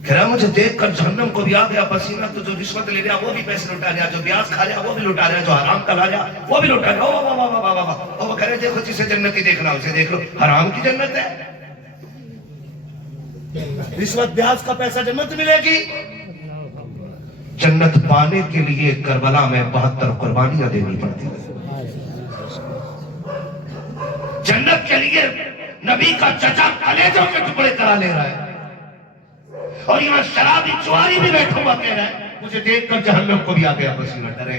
کہہ رہا مجھے دیکھ کر جہنم کو بھی آ گیا پسینہ. تو جو رشوت لے رہا وہ بھی پیسے لوٹا رہا، جو بیاض کھا رہا وہ بھی لوٹا رہا، جو حرام کھا رہا وہ بھی لوٹا رہا. واہ واہ واہ واہ واہ. اور وہ کہہ رہے دیکھو جسے جنتی دیکھنا اسے دیکھ لو، حرام کی جنت ہے. رشوت بیاض کا پیسہ جنت ملے گی. جنت پانے کے لیے کربلا میں 72 قربانیاں دینی پڑتی. جنت کے لیے نبی کا چچا کلیجوں کے ٹکڑے کرا لے رہا ہے، اور یہاں شرابی چواری بھی بیٹھا ہوا کہہ رہا ہے مجھے دیکھ کر جہنم کو بھی آ گیا پسینہ. ڈرے.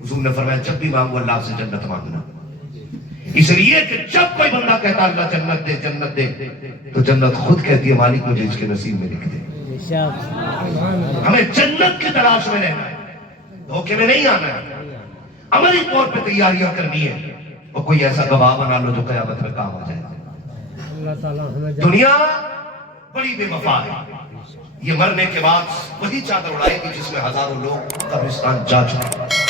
حضور نے فرمایا جب بھی مانگو اللہ سے جنت مانگنا، اس لیے کہ جب کوئی بندہ کہتا اللہ جنت دے جنت دے تو جنت خود کہتی ہے مالک مجھے اس کے نصیب میں لکھ دے. ہمیں جنت کی تلاش میں رہنا ہے، دھوکے میں نہیں آنا ہے. عملی طور پہ تیاریاں کرنی ہے اور کوئی ایسا گواہ بنا لو جو قیامت میں کام آ جائے. اللہ تعالیٰ ہمیں دنیا بڑی بے وفا ہے. یہ مرنے کے بعد وہی چادر اڑائے گی جس میں ہزاروں لوگ قبرستان جا چکے.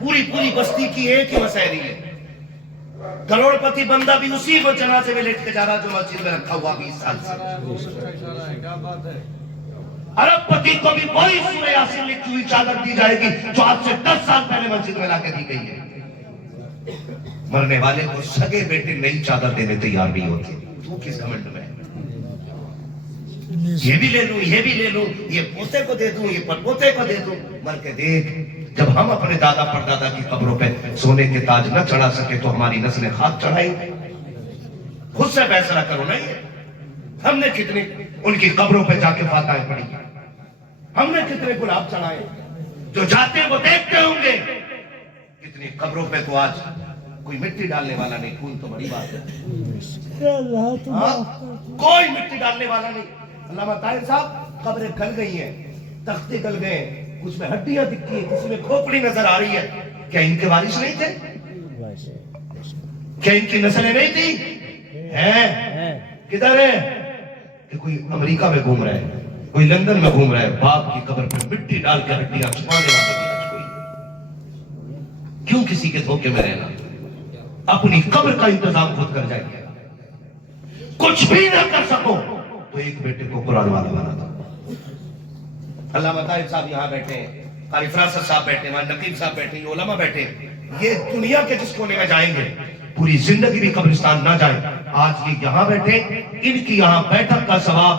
پوری پوری بستی کی ایک ہی مسئلہ ہے، کروڑ پتی بندہ بھی اسی کو جنازے میں لیٹ کے جا رہا جو مسجد میں رکھا ہوا 20 سال سے. ارب پتی کو بھی وہی سورہ یاسین لکھی ہوئی چادر دی جائے گی جو آج سے 10 سال پہلے مسجد میں لا کے دی گئی ہے. مرنے والے کو سگے بیٹے نئی چادر دینے تیار نہیں ہوتے. تو کس گھمنڈ میں یہ بھی لے لوں یہ بھی لے لوں، یہ پوتے کو دے دوں یہ پڑپوتے کو دے دوں. مر کے دیکھ جب ہم اپنے دادا پردادا کی قبروں پہ سونے کے تاج نہ چڑھا سکے تو ہماری نسلیں خاک چڑھائیں. خود سے فیصلہ کرو. نہیں ہم نے کتنی ان کی قبروں پہ جا کے فاتحیں پڑھی، ہم نے کتنے گلاب چڑھائے. جو جاتے وہ دیکھتے ہوں گے کتنی قبروں پہ تو آج کوئی مٹی ڈالنے والا نہیں. خون تو بڑی بات ہے، کوئی مٹی ڈالنے والا نہیں. علامہ طاہر صاحب قبریں گل گئی ہیں، تختے گل گئے ہیں، کچھ میں ہڈیاں دکھتی ہیں، کسی میں کھوپڑی نظر آ رہی ہے. کیا ان کے وارث نہیں تھے؟ کیا ان کی نسلیں نہیں تھی؟ ہیں کدھر ہے؟ کہ کوئی امریکہ میں گھوم رہا ہے، کوئی لندن میں گھوم رہا ہے، باپ کی قبر پہ مٹی ڈال کے ہڈیاں چھپانے والا بھی کوئی. کیوں کسی کے دھوکے میں رہنا؟ اپنی قبر کا انتظام خود کر جائیے. کچھ بھی نہ کر سکو تو ایک بیٹے کو قرآن والا بنا دو. علامہ طاہر صاحب یہاں بیٹھے ہیں، قاری فراست صاحب بیٹھے ہیں، نقیب صاحب بیٹھے ہیں، علماء بیٹھے ہیں، یہ دنیا کے جس کونے میں جائیں گے پوری زندگی بھی قبرستان نہ جائیں، آج یہ یہاں بیٹھے، ان کی یہاں بیٹھک کا ثواب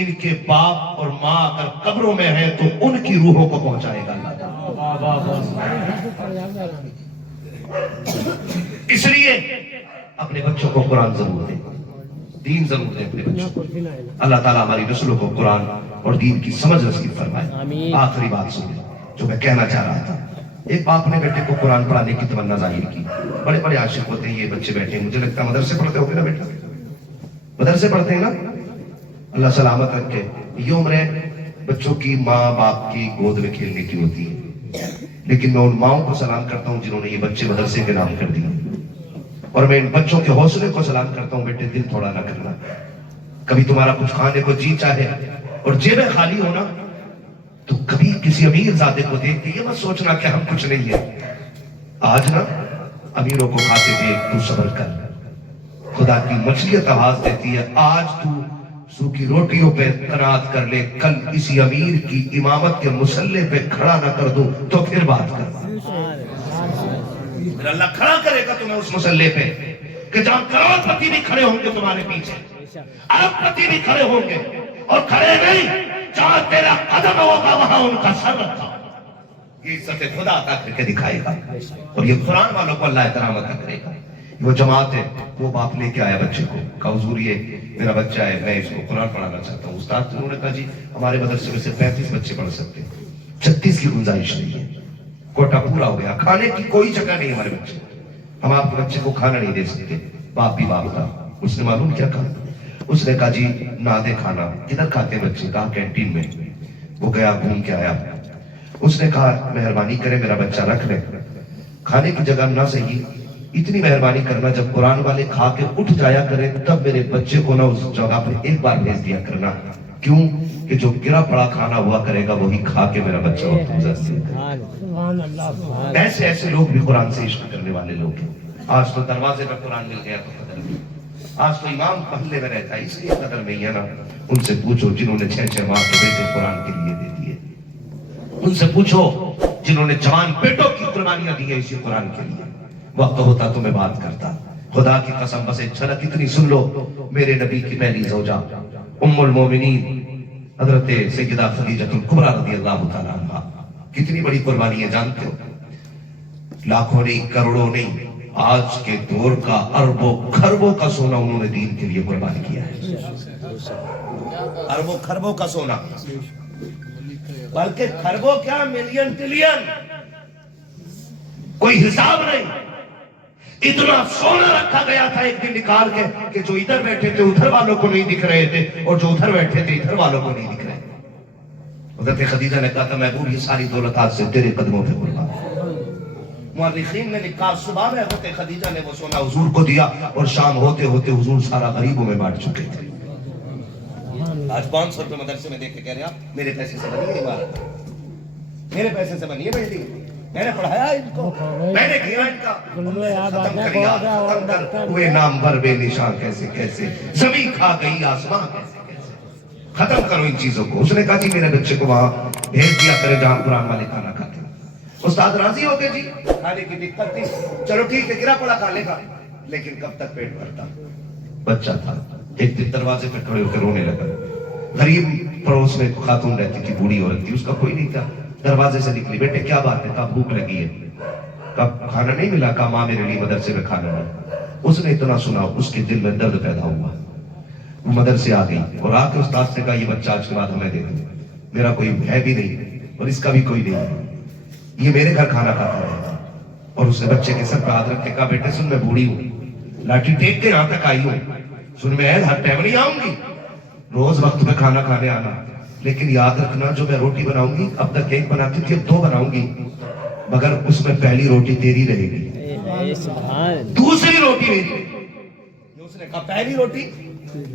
ان کے باپ اور ماں اگر قبروں میں ہیں تو ان کی روحوں کو پہنچائے گا اللہ تعالیٰ۔ اس لیے اپنے بچوں کو قرآن ضرور دیں، دین ضرور دیں اپنے بچوں کو۔ اللہ تعالیٰ ہماری نسلوں کو قرآن اور دین کی سمجھ نصیب فرمائے۔ آخری بات سنیں جو میں کہنا چاہ رہا تھا، ایک باپ نے بیٹے کو قرآن پڑھانے کی تمنا ظاہر کی، بڑے بڑے عاشق ہوتے ہیں یہ بچے بیٹھے ہیں، مجھے لگتا ہے مدرسے پڑھتے ہو گے نا بیٹا، مدرسے پڑھتے ہیں نا، اللہ سلامت رکھے۔ یہ عمریں بچوں کی ماں باپ کی گود میں کھیلنے کی ہوتی ہے، لیکن میں ان ماؤں کو سلام کرتا ہوں جنہوں نے یہ بچے مدرسے کے نام کر دیا، اور میں ان بچوں کے حوصلے کو سلام کرتا ہوں، بیٹے دل تھوڑا نہ کرنا، کبھی تمہارا کچھ کھانے کو جی چاہے اور جیبیں خالی ہونا تو کبھی کسی امیر زادے کو دیکھ کے یہ مت سوچنا کہ ہم کچھ نہیں ہے، آج نا امیروں کو کھاتے دیکھ تو صبر کر، خدا کی مچھلیت آواز دیتی ہے، آج تو سوکھی روٹیوں پہ قناعت کر لے، کل کسی امیر کی امامت کے مسلح پہ کھڑا نہ کر دو تو پھر بات کر۔ پھر اللہ کھڑا کرے گا تمہیں اس مسلح پہ کہ جہاں کروڑ پتی بھی کھڑے ہوں گے تمہارے پیچھے، ارب پتی بھی کھڑے ہوں گے، اور کھڑے نہیں جہاں تیرا قدم ہوگا وہاں ان کا سر رکھا، یہ عزت خدا عطا کر کے دکھائے گا، اور یہ قرآن والوں کو اللہ احترام عطا کرے گا۔ وہ جماعت ہے، وہ باپ لے کے آیا بچے کو، کہا حضور یہ میرا بچہ ہے، میں اس کو قرآن پڑھانا چاہتا ہوں۔ استاد انہوں نے کہا جی ہمارے مدرسے میں سے 35 بچے پڑھ سکتے ہیں، 36 کی گنجائش نہیں ہے، کوٹا پورا ہو گیا، کھانے کی کوئی جگہ نہیں ہمارے بچے، ہم آپ کے بچے کو کھانا نہیں دے سکتے۔ باپ بھی باپ تھا، اس نے معلوم کیا کہا، اس نے کہا جی نہ دے کھانا، کدھر کھاتے بچے، کہا کینٹین میں۔ وہ گیا گھوم کے آیا، اس نے کہا مہربانی کرے میرا بچہ رکھ لے، کھانے کی جگہ نہ صحیح، اتنی مہربانی کرنا جب قرآن والے کھا کے اٹھ جایا کرے تب میرے بچے کو نہ اس جگہ پہ ایک بار بھیج دیا کرنا، کیوں کہ جو گرا پڑا کھانا ہوا کرے گا وہی کھا کے میرا بچہ ایسے ایسے لوگ بھی قرآن سے عشق کرنے والے لوگ ہیں۔ آج تو دروازے پر قرآن مل گیا تو قدر نہیں، آج تو امام محلے میں رہتا ہے اس لیے قدر نہیں ہے نا۔ ان سے پوچھو جنہوں نے 6 ماہ کے بیٹے قرآن کے لیے دے دیے، ان سے پوچھو جنہوں نے جوان بیٹوں کی قربانیاں دی ہیں اسی قرآن کے لیے، وقت ہوتا تو میں بات کرتا۔ خدا کی قسم بس ایک جھلک اتنی سن لو، میرے نبی کی پہلی زوجہ ام المومنین حضرت سیدہ خدیجہ الکبریٰ رضی اللہ تعالیٰ عنہا، کتنی بڑی قربانی ہے جانتے ہو، لاکھوں نہیں کروڑوں نہیں، آج کے دور کا اربوں خربوں کا سونا انہوں نے دین کے لیے قربان کیا ہے، اربوں خربوں کا سونا، بلکہ خربوں کیا ملین ٹریلین، کوئی حساب نہیں، اتنا سونا رکھا گیا تھا ایک دن نکال کے کہ جو ادھر بیٹھے تھے ادھر والوں کو نہیں دکھ رہے تھے اور جو ادھر بیٹھے تھے ادھر والوں کو نہیں دکھ رہے تھے۔ حضرت خدیجہ نے کہا تھا محبوب یہ ساری دولت آج سے تیرے قدموں پہ قربان۔ مورخین نے لکھا صبح میں حضرت خدیجہ نے وہ سونا حضور کو دیا اور شام ہوتے ہوتے حضور سارا غریبوں میں بانٹ چکے تھے۔ آج 500 روپے مدرسے میں دیکھ کے کہہ رہے ہیں میرے پیسے سے بنی ہے عمارت، میرے پیسے سے بنی ہے بلڈنگ، میں نے پڑھایا ان کو، میں نے کیا ان کا، ختم کر یا ختم کر ہوئے نام بھر بے نشان کیسے کیسے، زمین کھا گئی آسمان کیسے کیسے، ختم کرو ان چیزوں کو۔ اس نے کہا جی میرے بچے کو وہاں بھیج دیا کرے جہاں قرآن والے کھانا کھاتے ہیں۔ استاد راضی ہو گئے جی، کھانے کی دقت تھی، چلو ٹھیک ہے گرا پڑا کھانے کا، لیکن کب تک پیٹ بھرتا؟ بچہ تھا، ایک دن دروازے پہ کھڑے ہو کے رونے لگا، غریب پڑوس میں خاتون رہتی تھی، بوڑھی عورت تھی، اس کا کوئی نہیں تھا، دروازے سے نکلی، بیٹے کیا بات ہے؟ کہا بھوک لگی ہے۔ کہا کھانا نہیں ملا؟ کہا ماں میرے لیے مدرسے میں کھانا ملا۔ اس نے اتنا سنا اس کے دل میں درد پیدا ہوا، وہ مدرسے آ گئی اور آ کے استاد سے کہا یہ بچہ آج کے بعد ہمیں دے دو، میرا کوئی ہے بھی نہیں اور اس کا بھی کوئی نہیں ہے، یہ میرے گھر کھانا کھاتا ہے۔ اور اس نے بچے کے سر پہ ہاتھ رکھ کے کہا بیٹے سن میں بوڑھی ہوں، لاٹھی ٹیک کے یہاں تک آئی ہوں، سن میں ہر ٹائم نہیں آؤں گی، روز وقت پہ کھانا کھانے آنا، لیکن یاد رکھنا جو میں روٹی بناؤں گی اب تک ایک بناتی تھی اب 2 بناؤں گی، مگر اس میں پہلی روٹی تیری رہے گی، دوسری روٹی میری۔ اس نے کہا پہلی روٹی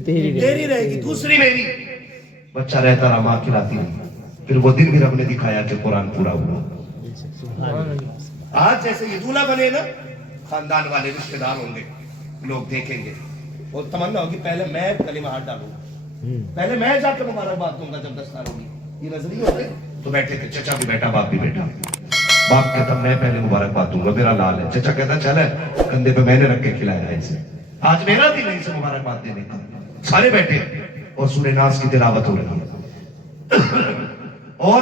تیری رہے گی، دوسری میری۔ بچہ رہتا رہا، ماں کھلاتی نہیں، پھر وہ دن بھی رب نے دکھایا کہ قرآن پورا ہوا۔ آج جیسے یہ دولہا بنے نا، خاندان والے رشتے دار ہوں گے، لوگ دیکھیں گے، اور تمنا ہوگی پہلے میں کلمہ ہاتھ ڈالوں گا، پہلے میں جا کے مبارکباد دوں گا جب دستار ہوگی، یہ نظریہ ہو گئے۔ تو بیٹھے کہ چچا بھی بیٹا باپ بھی بیٹا. باپ کہتا میں پہلے مبارکباد دوں گا میرا لال ہے. چچا کہتا چل ہے کندھے پہ میں نے رکھ کے کھلایا ہے اسے, آج میرا دن ہے اسے مبارکباد دینے کا. سارے بیٹھے اور سورہ ناس کی تلاوت ہو رہی ہے اور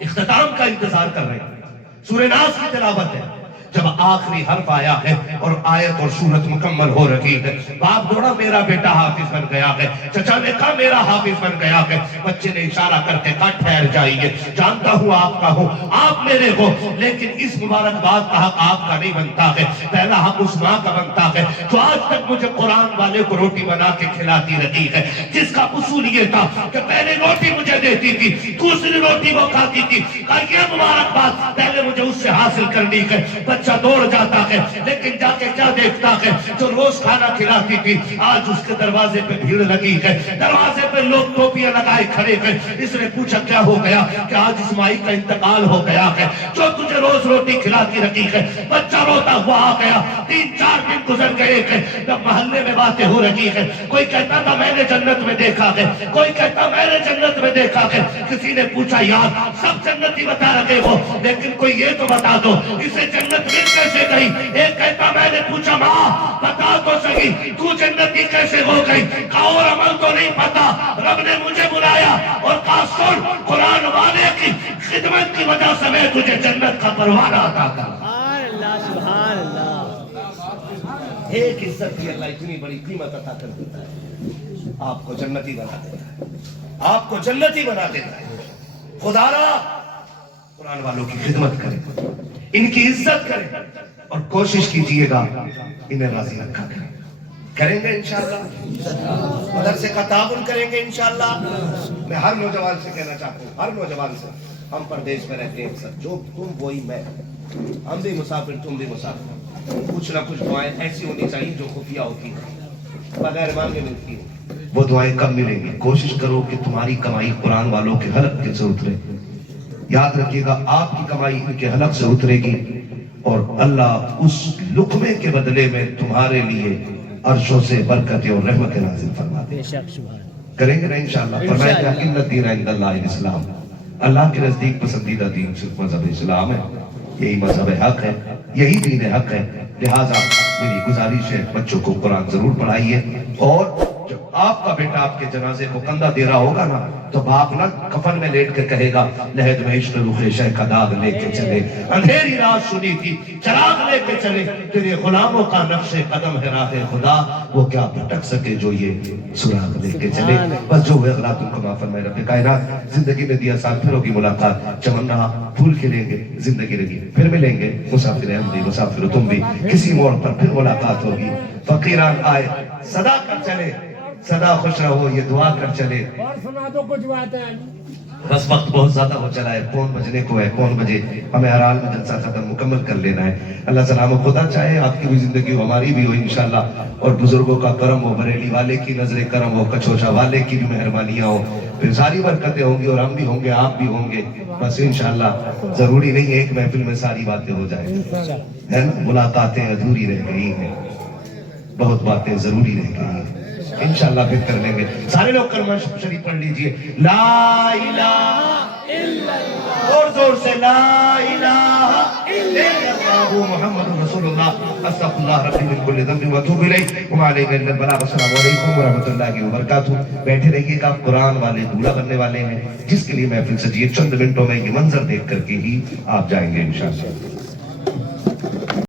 اختتام کا انتظار کر رہے ہیں. سورہ ناس کی تلاوت ہے. جب آخری حرف آیا ہے اور آیت اور سورت مکمل ہو رہی ہے, باپ دوڑا میرا بیٹا حافظ بن گیا ہے. چچا نے کہا میرا حافظ بن گیا ہے. بچے نے اشارہ کرتے کہا ٹھہر جائیے, جانتا ہوں آپ کا ہوں, آپ میرے ہو, لیکن اس مبارکباد کا حق آپ کا نہیں بنتا ہے, پہلا حق اس ماں کا بنتا ہے جو آج تک مجھے قرآن والے کو روٹی بنا کے کھلاتی رہی ہے, جس کا اصول یہ تھا کہ پہلے روٹی مجھے دیتی تھی, دوسری روٹی وہ کھاتی تھی. کہا یہ مبارکباد پہلے مجھے اس سے حاصل کرنی ہے. بچہ دوڑ جاتا ہے لیکن جا کے کیا دیکھتا ہے, جو روز کھانا کھلاتی تھی آج اس کے دروازے پہ بھیڑ لگی ہے, دروازے پہ لوگ ٹوپیاں لگائے کھڑے ہیں. اس نے پوچھا کیا ہو گیا, کہ آج اس مائی کا انتقال ہو گیا ہے جو تجھے روز روٹی کھلاتی رہی ہے. بچہ روتا ہوا آ گیا. 3-4 دن گزر گئے ہیں, جب محلے میں باتیں ہو رہی ہے, کوئی کہتا تھا میں نے جنت میں دیکھا ہے, کوئی کہتا میں نے جنت میں دیکھا ہے. کسی نے پوچھا یار سب جنتی بتا رہے ہو لیکن کوئی یہ تو بتا دو اسے جنت مل کیسے گئی. ایک کہتا میں نے پوچھا ماں بتا تو صحیح تو جنتی کیسے ہو گئی. کہا اور عمل تو نہیں پتا, رب نے مجھے بلایا اور کہا سن قرآن والے کی خدمت کی وجہ سے میں تجھے جنت کا پروانہ عطا کروں. سبحان اللہ سبحان اللہ. ایک عزت کی اللہ اتنی بڑی قیمت عطا کر دیتا ہے, آپ کو جنتی بنا دیتا ہے, آپ کو جنتی بنا دیتا ہے. خدا را قرآن والوں کی خدمت کریں, ان کی عزت کریں اور کوشش کیجئے گا انہیں راضی رکھا کریں. کریں گے انشاءاللہ, مدرسے کا تعاون کریں گے انشاءاللہ. میں ہر نوجوان سے کہنا چاہتا ہوں, ہر نوجوان سے, ہم پردیش میں رہتے ہیں سر, جو تم وہی میں, ہم بھی مسافر تم بھی مسافر. کچھ نہ کچھ دعائیں ایسی ہونی چاہیے جو خفیہ ہوتی ہیں, بغیر مانگے ملتی ہیں. وہ دعائیں کب ملیں گی؟ کوشش کرو کہ تمہاری کمائی قرآن والوں کے حلق سے اترے. یاد رکھیے گا آپ کی کمائی ان کے حلق سے اترے گی اور اللہ اس لقمے کے بدلے میں تمہارے لیے عرشوں سے برکت اور رحمت نازل فرما دے. بے شک سبحان. کریں گے نا انشاءاللہ. فرمایا کہ ان الدین عند اللہ الاسلام, اللہ کے نزدیک پسندیدہ دین صرف مذہب اسلام ہے, یہی مذہب حق ہے, یہی دین حق ہے. لہٰذا میری گزارش ہے بچوں کو قرآن ضرور پڑھائیے, اور جب آپ کا بیٹا آپ کے جنازے کو کندھا دے رہا ہوگا نا تو باپ نہ کفن میں لیٹ کے کہے گا لہد میں عشق رخ شہ کا داغ لے کے چلے, اندھیری رات سنی تھی چراغ لے کے چلے, تیرے غلاموں کا نقش قدم ہے راہ خدا, وہ کیا بھٹک سکے جو یہ سراغ لے کے چلے. بس جو ہوئے اغلا تم کو معاف فرمائے رب کائنات. زندگی میں دیا سال پھر ہوگی ملاقات, چمن رہا پھول کھلیں گے, زندگی رہی پھر ملیں گے, مسافر ہم بھی مسافر تم بھی, کسی موڑ پر پھر ملاقات ہوگی. فقیران آئے صدا کر چلے, صدا خوش رہو یہ دعا کر چلے. اور سنا دو کچھ باتیں. بس وقت بہت زیادہ ہو چلا ہے, کون بجنے کو ہے, کون بجے, ہمیں ہر حال میں جلسہ ختم مکمل کر لینا ہے. اللہ سلام و خدا چاہے آپ کی بھی زندگی ہو ہماری بھی ہو انشاءاللہ, اور بزرگوں کا کرم ہو, بریلی والے کی نظر کرم ہو, کچھوچا والے کی بھی مہربانیاں ہو, پھر ساری برکتیں ہوں گی اور ہم بھی ہوں گے آپ بھی ہوں گے. بس انشاءاللہ ضروری نہیں ایک محفل میں ساری باتیں ہو جائیں, ہے نا. ملاقاتیں ادھوری رہ گئی ہیں, بہت باتیں ضروری رہ گئی ہیں, انشاءاللہ پھر کر لیں گے. سارے لوگ کلمہ شریف پڑھ لیجئے. لا الہ الا اللہ, اور زور سے لا الہ الا اللہ محمد رسول اللہ. استغفر اللہ ربی من کل ذنب واتوب الیہ وما علینا الا البلاغ. السلام علیکم ورحمۃ اللہ وبرکاتہ. بیٹھے رہیے گا, قرآن والے دولہا بننے والے ہیں, جس کے لیے محفل سجی ہے. چند منٹوں میں یہ منظر دیکھ کر کے ہی آپ جائیں گے انشاءاللہ.